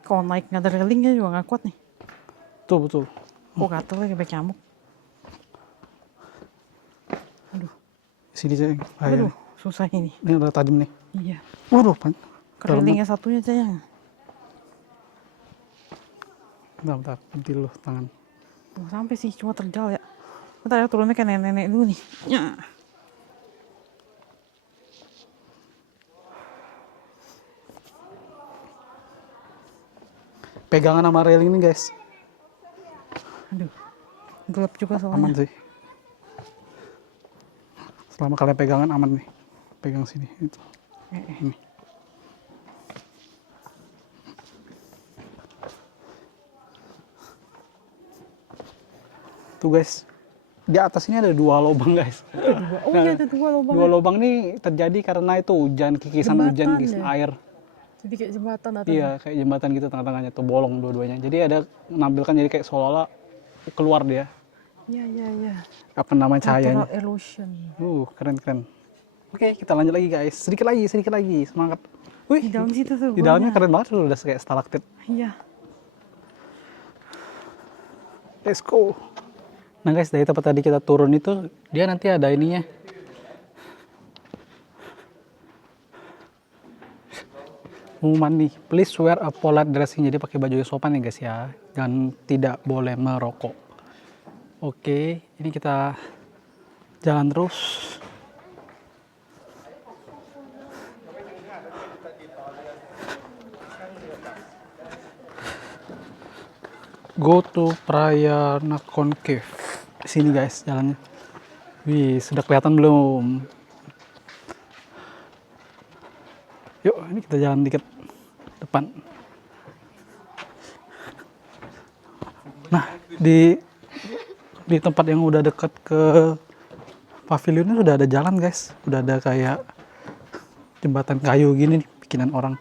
Kalau naik nggak ada railingnya juga nggak kuat nih. Betul, betul. Kok gatel lagi kayak nyamuk. Aduh, Sini sayang. Bahaya aduh, nih. susah ini. Ini ada tajam nih. Iya. Waduh, Ke railingnya satunya sayang. bentar, pentil lo tangan. Tuh, sampai sih cuma terjal ya. Bentar ya turunnya kayak nenek-nenek dulu nih. Ya. Pegangan sama railing nih guys. Aduh, gelap juga Aman soalnya. sih. Selama kalian pegangan aman nih. Pegang sini itu. Ini. Tuh guys, di atas ini ada 2 lubang guys. Oh iya ada 2 lubang. 2 lubang nih terjadi karena itu hujan, kikisan Jembatan hujan, kikisan ya? air. Jadi kayak jembatan atau Iya, kayak jembatan gitu tengah-tengahnya tuh bolong dua-duanya. Jadi ada menampilkan jadi kayak seolah-olah keluar dia. Iya. Apa namanya cahayanya? Natural illusion. Keren. Oke, kita lanjut lagi guys. Sedikit lagi. Semangat. Wih, Di dalam situ tuh. di dalamnya guanya. keren banget tuh, udah kayak stalaktit. Iya. Let's go. Nah guys, dari tempat tadi kita turun itu, dia nanti ada ininya. Pengumuman nih, please wear a polite dressing. Jadi pakai baju yang sopan ya guys ya. Dan tidak boleh merokok. Oke, ini kita jalan terus. Go to Praia Nakhon Cave. Sini guys jalannya. Wih, sudah kelihatan belum? Yuk, ini kita jalan dikit depan. Nah, di tempat yang udah dekat ke pavilionnya sudah ada jalan guys. Udah ada kayak jembatan kayu gini nih, bikinan orang.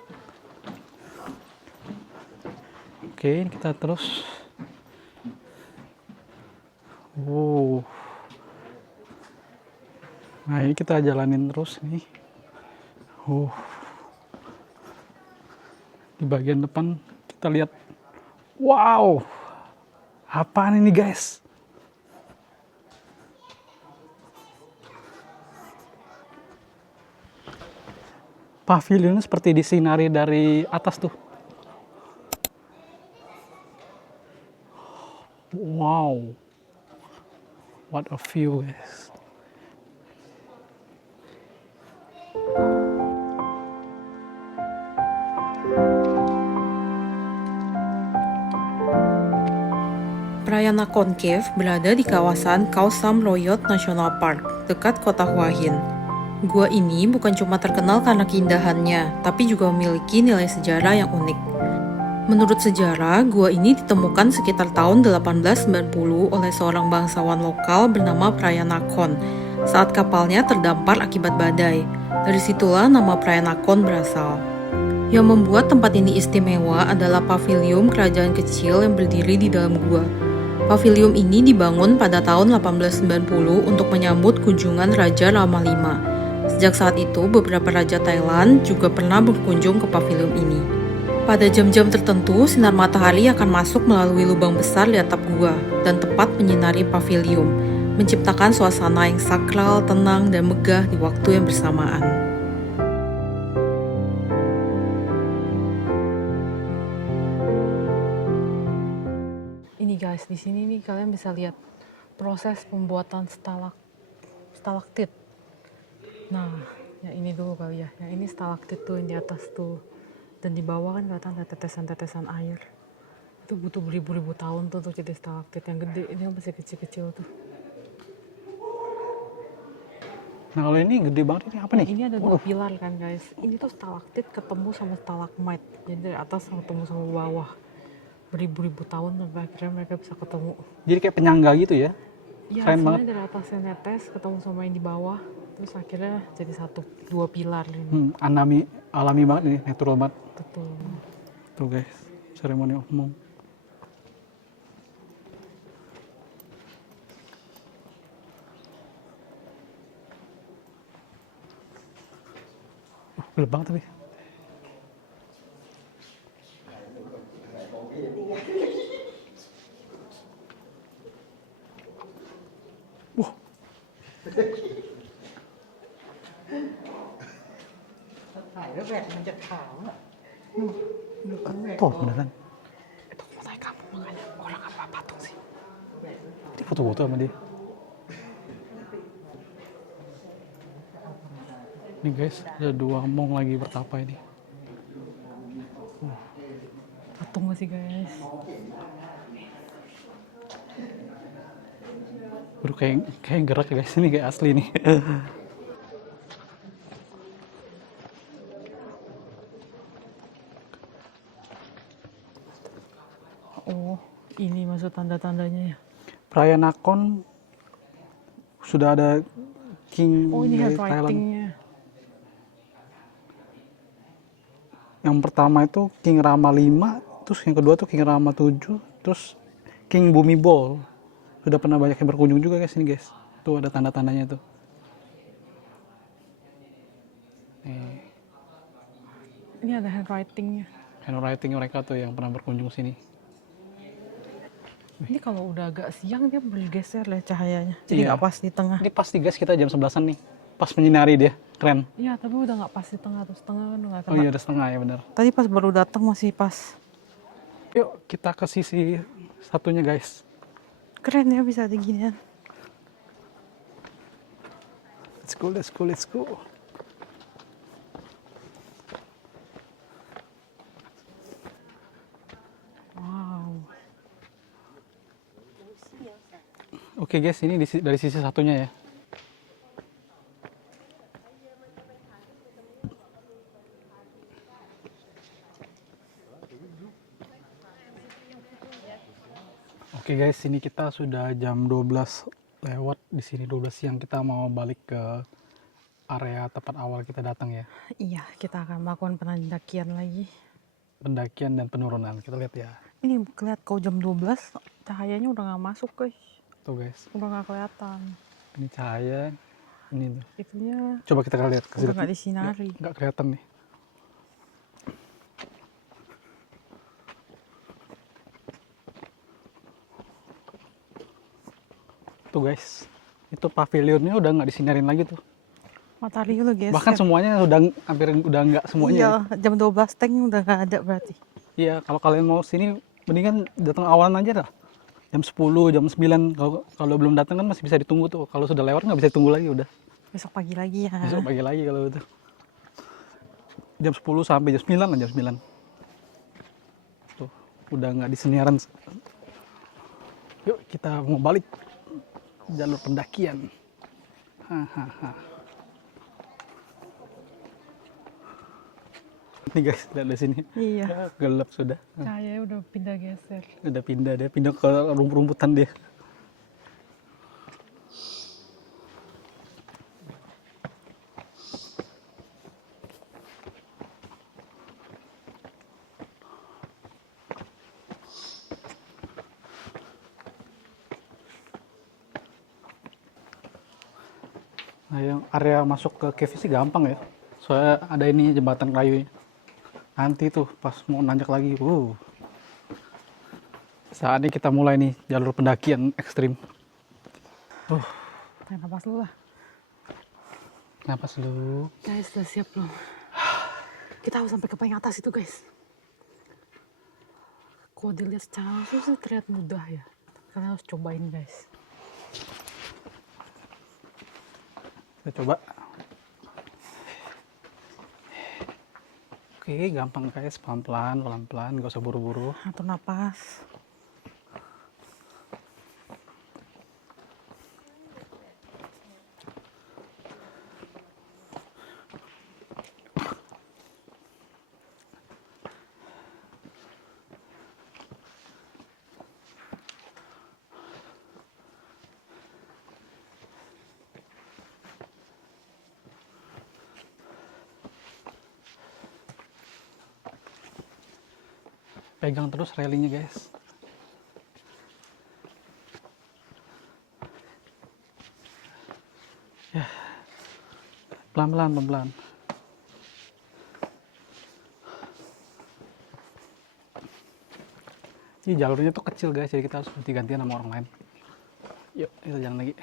Oke, ini kita terus. Wow. Nah, ini kita jalanin terus nih. Di bagian depan kita lihat. Wow. Apaan ini, guys? Pavilionnya seperti disinari dari atas tuh. Wow. What a view, guys. Praia Nakhon Cave berada di kawasan Khao Sam Loyot National Park, dekat kota Hua Hin. Gua ini bukan cuma terkenal karena keindahannya, tapi juga memiliki nilai sejarah yang unik. Menurut sejarah, gua ini ditemukan sekitar tahun 1890 oleh seorang bangsawan lokal bernama Praia Nakhon. saat kapalnya terdampar akibat badai. Dari situlah nama perayaan Nakon berasal. Yang membuat tempat ini istimewa adalah pavilium kerajaan kecil yang berdiri di dalam gua. Pavilium ini dibangun pada tahun 1890 untuk menyambut kunjungan Raja Rama V. Sejak saat itu, beberapa raja Thailand juga pernah berkunjung ke pavilium ini. Pada jam-jam tertentu, sinar matahari akan masuk melalui lubang besar di atap gua dan tepat menyinari pavilium, menciptakan suasana yang sakral, tenang, dan megah di waktu yang bersamaan. Ini guys, di sini nih kalian bisa lihat proses pembuatan stalaktit. Nah, yang ini dulu kali ya. Yang ini stalaktit tuh yang di atas tuh. Dan di bawah kan kelihatan ada tetesan-tetesan air. Itu butuh beribu-ribu tahun tuh untuk jadi stalaktit yang gede. Ini yang masih kecil-kecil tuh. Nah kalau ini gede banget, ini apa nih? Ini ada dua pilar kan guys. Ini tuh stalaktit ketemu sama stalagmite. Jadi dari atas ketemu sama bawah. Beribu-ribu tahun sampai akhirnya mereka bisa ketemu. Jadi kayak penyangga gitu ya? Iya, Keren banget. sebenarnya dari atasnya netes ketemu sama yang di bawah. Terus akhirnya jadi dua pilar ini. Alami banget ini, natural banget. Betul. Tuh guys, seremoni umum. Gelap banget tapi. Wah. Tuh beneran. Itu foto kamu makanya orang apa patung sih? Ini foto-foto sama dia. Ini guys, ada dua mong lagi bertapa ini. Patung gak sih guys? Baru kayak gerak guys, ini kayak asli nih. Oh, ini maksud tanda-tandanya ya? Perayaan Nakon sudah ada king Oh, ini dari Thailand. handwriting-nya. Yang pertama itu King Rama V, terus yang kedua tuh King Rama VII, terus King Bhumibol. Sudah pernah banyak yang berkunjung juga guys ini guys. Tuh ada tanda-tandanya tuh. Nih, Ini ada handwriting-nya. handwriting mereka tuh yang pernah berkunjung sini. Ini kalau udah agak siang dia bergeser lah cahayanya. Jadi Iya. nggak pas di tengah. Ini pasti guys kita jam 11-an nih. Pas menyinari dia, keren. Iya, tapi udah nggak pas di tengah. Terus tengah kan nggak Oh kena. iya udah setengah ya benar. Tadi pas baru datang masih pas. Yuk kita ke sisi satunya guys. Keren ya bisa ada ginian. Let's go, let's go, let's go. Wow. Oke guys, ini dari sisi satunya ya. Oke guys, ini kita sudah jam 12 lewat. Di sini 12 siang kita mau balik ke area tempat awal kita datang ya. Iya, kita akan melakukan pendakian lagi. Pendakian dan penurunan. Kita lihat ya. Ini kelihatan kalau jam 12 cahayanya udah nggak masuk guys. Tuh guys, Udah nggak kelihatan. ini cahaya. Ini tuh. Itunya Coba kita lihat ke udah situ. nggak disinari. Nggak kelihatan nih. Tuh guys, itu pavilionnya udah nggak disinarin lagi tuh. Matahari udah geser. Bahkan semuanya udah hampir udah nggak semuanya. Iya, jam 12 tank udah nggak ada berarti. Iya, kalau kalian mau sini mendingan datang awalan aja dah. Jam 10, jam 9. Kalau belum datang kan masih bisa ditunggu tuh. Kalau sudah lewat nggak bisa ditunggu lagi udah. Besok pagi lagi ya. Besok pagi lagi kalau itu. Jam 10 sampai jam 9 lah, jam 9. Tuh, udah nggak diseniaran. Yuk, kita mau balik jalur pendakian. Hahaha. Nih guys, lihat di sini. Iya. Gelap sudah. Cahaya udah pindah geser. Udah pindah ke rumput-rumputan dia. Nah, yang area masuk ke cave sih gampang ya. Soalnya ada ini jembatan kayu. Nanti tuh pas mau nanjak lagi, saat ini kita mulai nih jalur pendakian ekstrim. Tarik napas dulu lah. Napas dulu. Guys, udah siap belum? Kita harus sampai ke paling atas itu, guys. Kalau dilihat secara langsung sih terlihat mudah ya. Kalian harus cobain, guys. Kita coba. Oke, gampang guys, pelan-pelan, gak usah buru-buru. Atur napas. Pegang terus railingnya guys. Ya, pelan-pelan. Ini jalurnya tuh kecil guys, jadi kita harus ganti-gantian sama orang lain. Yuk, kita jalan lagi.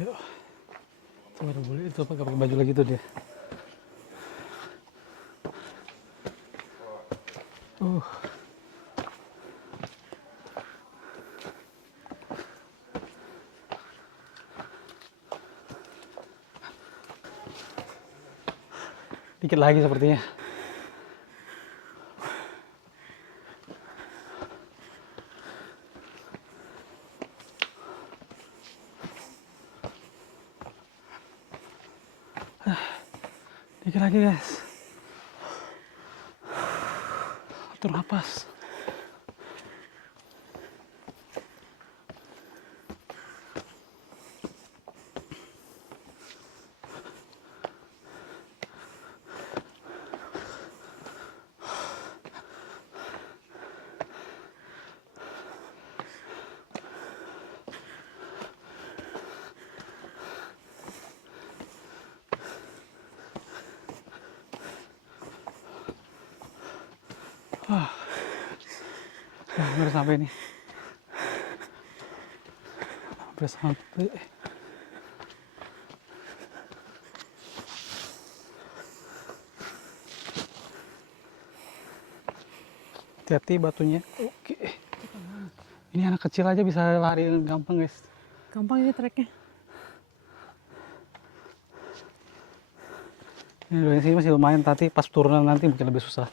Yuk. Itu baru boleh, itu pakai baju lagi tuh dia. Dikit lagi sepertinya. Dikit lagi guys. Atur napas. Hampir sampai nih. Hampir sampai. Hati-hati batunya. Oke. Ini anak kecil aja bisa lari gampang guys. Gampang ini treknya. Ini dari sini masih lumayan, tapi pas turunan nanti mungkin lebih susah.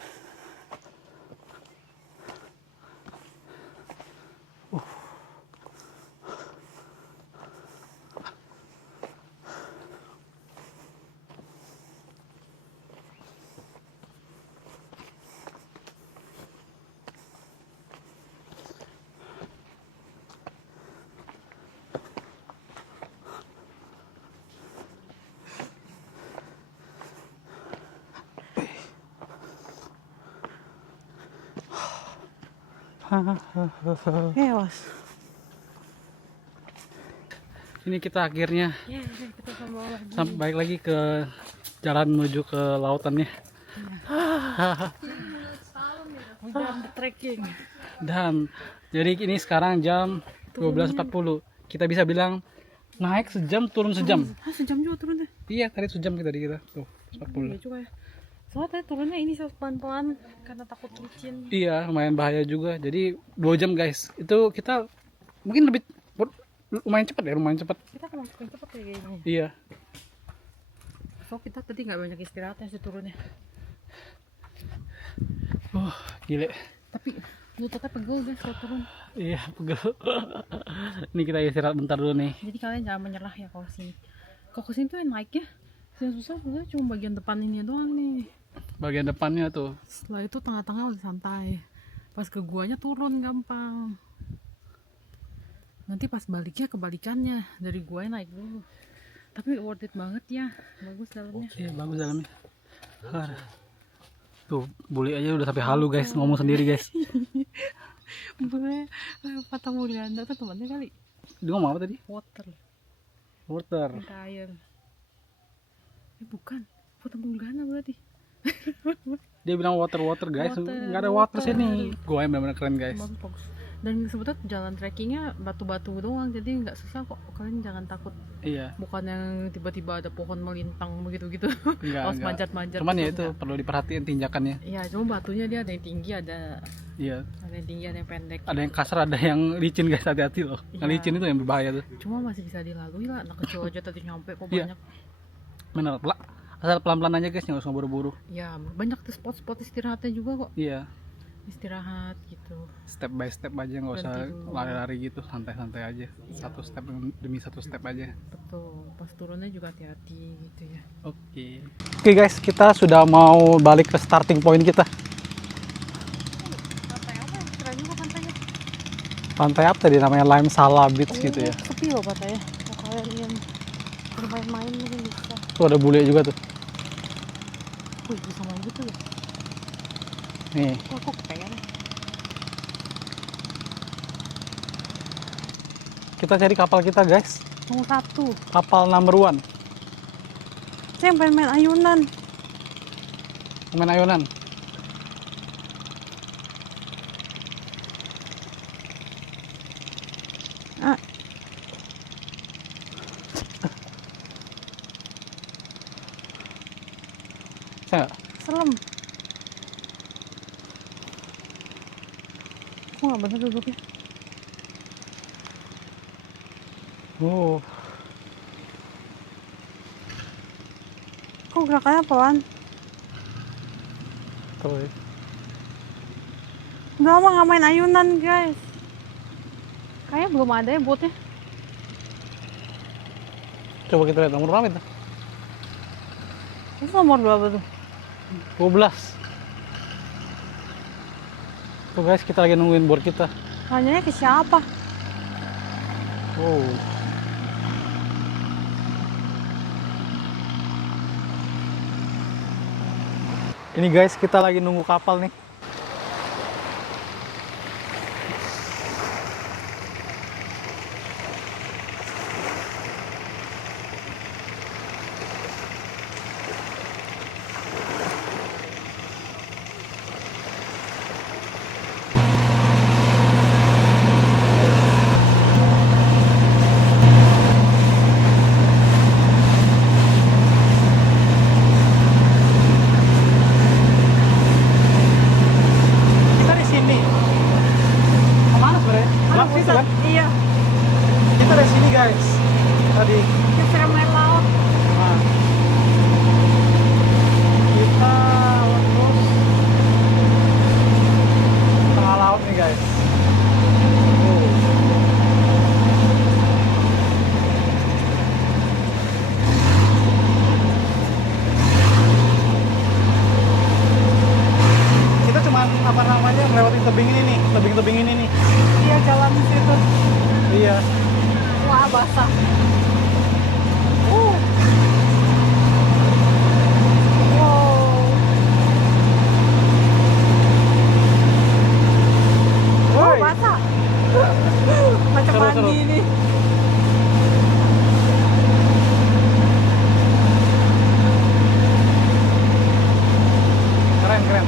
Awas. Ini kita akhirnya Ya, kita sama lagi. sampai balik lagi ke jalan menuju ke lautannya. Udah trekking. Dan jadi ini sekarang jam 12.40. Kita bisa bilang naik sejam, turun sejam. Sejam juga turunnya. Iya, tadi sejam kita di kita. Tuh, Iya 40. juga ya. Soalnya tadi turunnya ini pelan-pelan karena takut licin. Iya, lumayan bahaya juga. Jadi 2 jam guys. Itu kita mungkin lebih lumayan cepat ya, lumayan cepat. Kita akan masuk cepet ya kayaknya. Iya. So kita tadi nggak banyak istirahatnya sih turunnya. Gile. Tapi lututnya pegel guys kalau turun. Iya, pegel. Ini kita istirahat bentar dulu nih. Jadi kalian jangan menyerah ya kalau sini. Kalau kesini tuh yang naiknya yang susah sebenarnya cuma bagian depan ini doang nih. Bagian depannya tuh. Setelah itu tengah-tengah udah santai. Pas ke guanya turun gampang. Nanti pas baliknya kebalikannya, dari guanya naik dulu. Tapi worth it banget ya, bagus dalamnya. Oke, bagus dalamnya. Tuh, bule aja udah sampai halu guys, ngomong sendiri guys. Boleh, Fata Morgana tuh temannya kali. Dia ngomong apa tadi? Water, Water. minta air. Bukan, Fata Morgana berarti. Dia bilang water guys, Water, nggak ada water sini. Gua yang benar-benar keren guys. Bagus. Dan sebetulnya jalan trekkingnya batu-batu doang, jadi nggak susah kok. Kalian jangan takut. Iya. Bukan yang tiba-tiba ada pohon melintang begitu-gitu. Enggak, Harus enggak. manjat-manjat. Cuman ya gitu, itu enggak. perlu diperhatiin tinjakannya. Iya, cuma batunya dia ada yang tinggi, ada Iya. yang tinggi, ada yang pendek. Ada yang kasar, ada yang licin guys, hati-hati loh. Yang Iya. licin itu yang berbahaya tuh. Cuma masih bisa dilalui lah, anak kecil aja tadi nyampe kok Iya. banyak. Bener, asal pelan-pelan aja guys, nggak usah buru-buru. Ya, banyak tuh spot-spot istirahatnya juga kok. Iya. Istirahat gitu. Step by step aja, nggak usah Berhenti dulu. lari-lari gitu, santai-santai aja. Iya. Satu step demi satu step aja. Betul. Pas turunnya juga hati-hati gitu ya. Oke. Oke guys, kita sudah mau balik ke starting point kita. Pantai apa? Keren juga pantainya. Pantai apa tadi namanya? Lime Sala Beach gitu ya. Sepi loh pantainya. Kalau kalian yang bermain-main mungkin bisa. Tuh ada bule juga tuh. Wih, bisa main gitu ya. Nih. Kok pengen. Kita cari kapal kita guys. Nomor 1. Kapal number 1. Saya pengen main ayunan. Main ayunan. Ah. Saya nggak? Serem. Kok nggak bener duduknya? Oh, Kok gerakannya pelan? tuh. Udah lama nggak main ayunan guys. Kayaknya belum ada ya botnya. Coba kita lihat nomor berapa itu? Itu nomor berapa tuh? 12. Tuh guys, kita lagi nungguin board kita. Nanyanya ke siapa? Oh. Ini guys, kita lagi nunggu kapal nih. Kita di sini. Kemana sebenarnya? Laut situ kan? Iya. Kita dari sini guys. Tadi. Kita main laut. Nah. Kita terus tengah laut nih guys. Oh. Kita cuman apa namanya ngelewatin tebing ini nih, tebing-tebing ini nih. Iya, jalan di situ. Iya. Wah, basah. Wow. Woi. Basah. Macam Seru, mandi seru. ini. Keren, keren.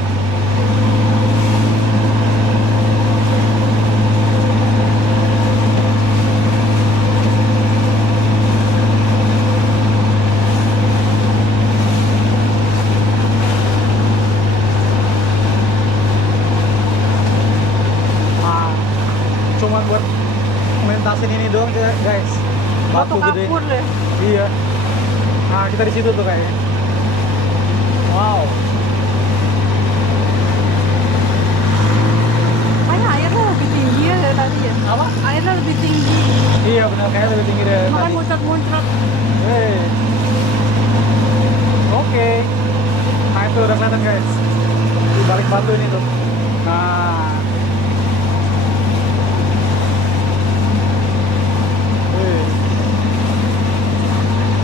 Nah, cuma buat mentasin ini doang guys. Batu Foto gede. kapur deh. Iya. Nah, kita di situ tuh kayaknya. Wow. Kayaknya airnya lebih tinggi ya dari tadi ya. Apa? Airnya lebih tinggi. Iya benar, kayaknya lebih tinggi dari Makanya tadi. muncrat-muncrat. Hey. Oke. Nah itu udah kelihatan guys. Di balik batu ini tuh. Nah.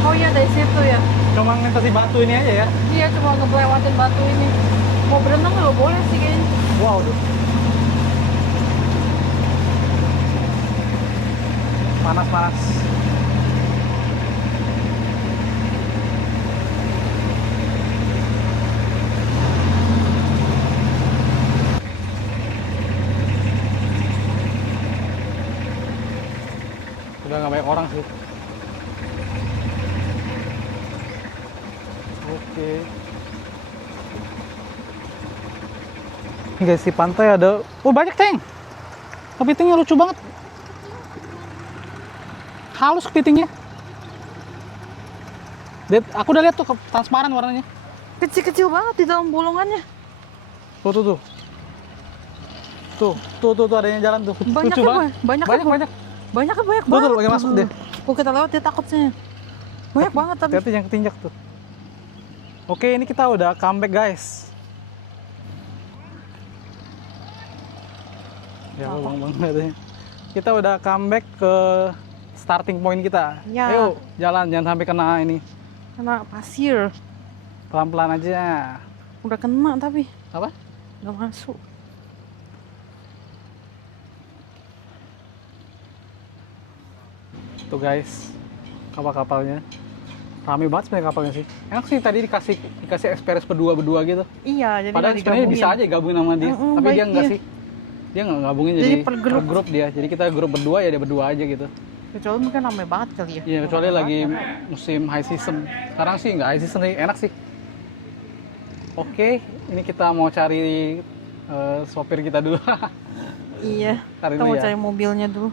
Oh iya, Cuma ngintasi batu ini aja ya. Iya, cuma ngelewatin batu ini. Mau berenang nggak boleh sih kayaknya. Wow tuh. Panas-panas. Udah nggak banyak orang sih. Oke. Ini guys, di pantai ada, oh banyak Ceng. Kepitingnya lucu banget. Halus kepitingnya. Aku udah lihat tuh transparan warnanya. Kecil-kecil banget di dalam bolongannya. Tuh. Tuh ada yang jalan tuh. Banyak Lucu ya, banget. banyak. Banyak. Banyak Tuh, banget. lagi masuk dia. Kalau kita lewat dia takut sih. Banyak banget tapi. Hati-hati yang ketinjak tuh. Oke, ini kita udah comeback guys. Ya, bang katanya. Kita udah comeback ke starting point kita. Ya. Ayo, jalan, jangan sampai kena ini. Kena pasir. Pelan-pelan aja. Udah kena tapi Apa? nggak masuk. Tuh guys, kapal-kapalnya. Rame banget sebenarnya kapalnya sih. Enak sih tadi dikasih experience berdua gitu. Iya, jadi Padahal nggak sebenarnya bisa digabungin. aja gabungin sama dia, tapi baik dia enggak dia. sih. Dia nggak gabungin Jadi jadi per per grup. grup dia. Jadi kita grup berdua ya dia berdua aja gitu. Kecuali mungkin rame banget kali ya. Iya, kecuali Rame lagi banget. musim high season. Sekarang sih nggak high season sih, enak sih. Oke, ini kita mau cari sopir kita dulu. Iya. Cari Kita dulu mau ya. cari mobilnya dulu.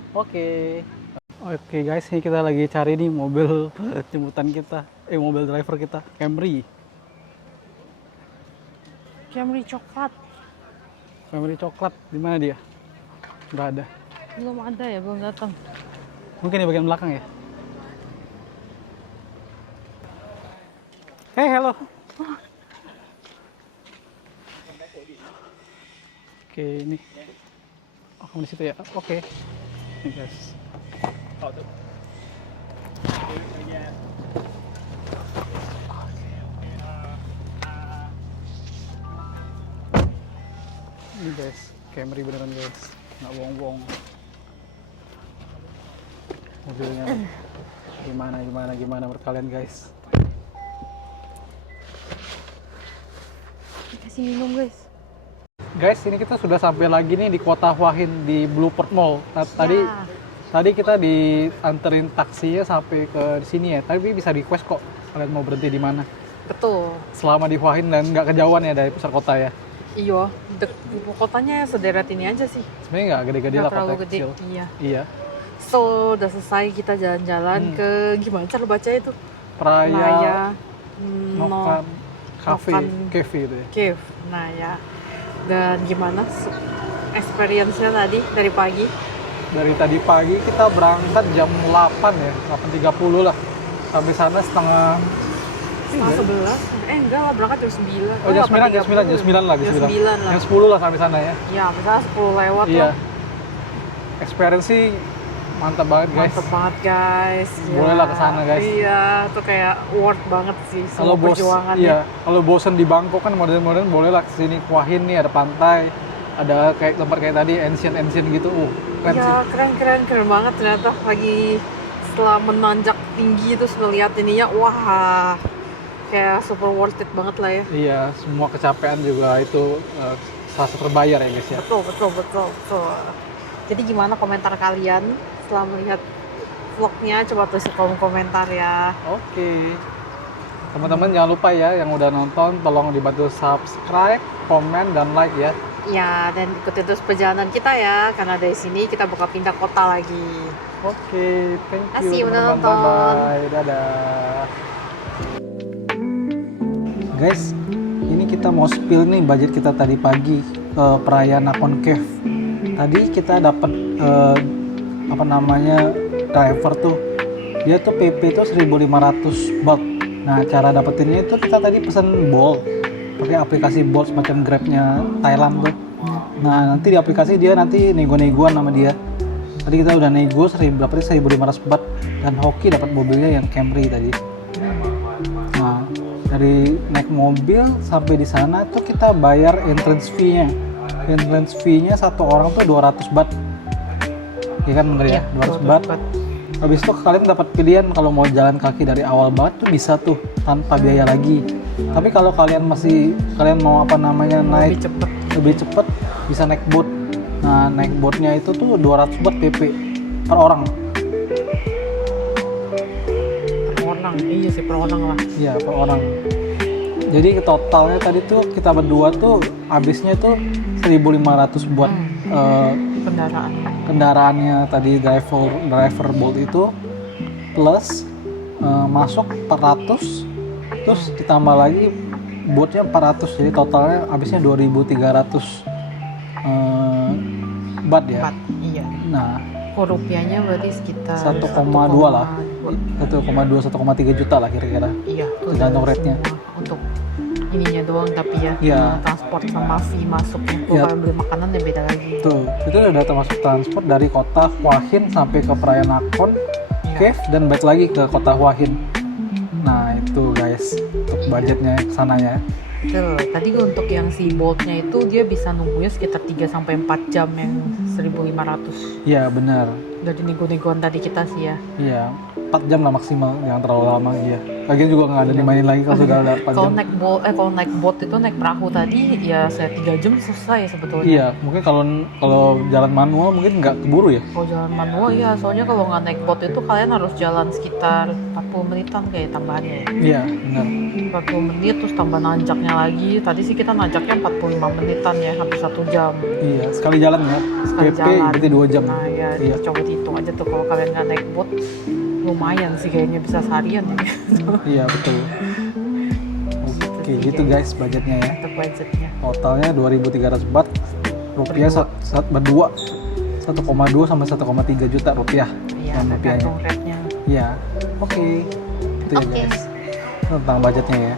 Oke guys, ini kita lagi cari nih mobil jemputan kita. Mobil driver kita, Camry. Camry coklat. Camry coklat, di mana dia? Nggak ada. Belum ada ya, belum datang. Mungkin di bagian belakang ya. Hey, hello. Oke, ini. Oh, kamu di situ ya? Oke. Ini guys. Ini guys, Camry beneran guys, nggak bohong-bohong. Mobilnya gimana menurut kalian guys? Kasih minum guys. Guys, ini kita sudah sampai lagi nih di Kota Hua Hin di Blueport Mall. Ya. Tadi kita dianterin taksinya sampai ke sini ya. Tapi bisa request kok kalian mau berhenti di mana. Betul. Selama di Hua Hin dan nggak kejauhan ya dari pusat kota ya. Iya, ibu kotanya sederet ini aja sih. Sebenarnya nggak gede-gede Nggak lah terlalu kota gede. kecil. Iya. Iya. So, udah selesai kita jalan-jalan ke gimana cara baca itu? Praya Naya Nokan Cafe Nokan gitu ya. Cave. Nah ya. Dan gimana experience-nya tadi dari pagi? Dari tadi pagi kita berangkat jam 8 ya, 8.30 lah. Sampai sana setengah Setengah 11? Enggak lah, berangkat jam 9. Oh, jam 9 lah, jam 9 lah. Jam 10 lah sampai sana ya. Ya, misalnya 10 lewat Iya. lah. Experience sih mantap banget guys. Mantep banget guys. Boleh lah kesana, guys. Iya, itu kayak worth banget sih Kalau semua perjuangannya. iya, kalau bosen di Bangkok kan modern-modern boleh lah kesini Hua Hin nih, ada pantai, ada kayak tempat kayak tadi ancient gitu. Keren sih. Ya, keren banget ternyata lagi setelah menanjak tinggi terus ngeliat ininya, wah kayak super worth it banget lah ya. Iya, semua kecapean juga itu serasa terbayar ya guys ya. Betul. Jadi gimana komentar kalian setelah melihat vlognya? Coba tulis di kolom komentar ya. Oke. Teman-teman jangan lupa ya yang udah nonton tolong dibantu subscribe, komen dan like ya. Ya, dan ikuti terus perjalanan kita ya, karena dari sini kita bakal pindah kota lagi. Oke, thank Makasih you udah teman-teman. nonton. Bye, dadah. Guys, ini kita mau spill nih budget kita tadi pagi ke perayaan Nakhon Cave. Tadi kita dapat driver tuh. Dia tuh PP tuh 1.500 baht. Nah, cara dapetinnya itu kita tadi pesen Bolt. Pakai aplikasi Bolt semacam Grab-nya Thailand tuh. Nah, nanti di aplikasi dia nanti nego-negoan sama dia. Tadi kita udah nego 1.500 baht dan Hoki dapat mobilnya yang Camry tadi. Nah, Dari naik mobil sampai di sana tuh kita bayar entrance fee-nya. Entrance fee-nya satu orang tuh 200 baht. Iya kan bener ya? 200 baht. Habis itu kalian dapat pilihan kalau mau jalan kaki dari awal banget tuh bisa tuh tanpa biaya lagi. Tapi kalau kalian mau naik lebih cepet bisa naik boat. Nah, naik boatnya itu tuh 200 baht PP per orang. Per orang, iya sih per orang lah. Iya, per orang. Jadi totalnya tadi tuh kita berdua tuh habisnya tuh 1.500 buat kendaraannya tadi driver boat itu plus masuk 400 terus ditambah lagi boatnya 400, jadi totalnya habisnya 2.300 baht ya. Iya. Nah, rupiahnya berarti sekitar 1,2 lah. 1,3 juta lah kira-kira. Iya, tergantung rate-nya. Untuk ininya doang tapi ya, Iya. transport sama fee masuknya. Iya. Kalau beli makanan ya beda lagi. Tuh, itu udah termasuk transport dari kota Hua Hin sampai ke perayaan Nakhon Cave dan balik lagi ke kota Hua Hin. Nah, itu guys untuk budgetnya kesananya. Betul. Tadi untuk yang si boatnya itu dia bisa nunggunya sekitar 3-4 jam yang 1.500. Iya, benar. Dari nego-negoan tadi kita sih ya. Iya, 4 jam lah maksimal, jangan terlalu lama. Iya. Lagian juga nggak ada dimainin lagi kalau sudah ada 4 Kalau jam. kalau naik boat itu naik perahu tadi ya saya 3 jam selesai sebetulnya. Iya, mungkin kalau jalan manual mungkin nggak keburu ya. Kalau jalan manual ya, soalnya kalau nggak naik boat itu kalian harus jalan sekitar 40 menitan kayak tambahannya ya. Iya, benar. 40 menit terus tambah nanjaknya lagi. Tadi sih kita nanjaknya 45 menitan ya, hampir 1 jam. Iya, sekali jalan ya. Sekali PP jalan. berarti 2 jam. Nah ya, Iya. coba dihitung aja tuh kalau kalian nggak naik boat lumayan sih kayaknya bisa seharian ya. Iya, betul. Oke, sih, gitu guys budgetnya ya. Untuk budgetnya. Totalnya 2.300 baht. Rupiah berdua 1,2 sampai 1,3 juta rupiah. Iya, Dengan rupiahnya. tergantung rate-nya. Iya. Oke. Itu ya Oke. guys. Tentang budgetnya ya.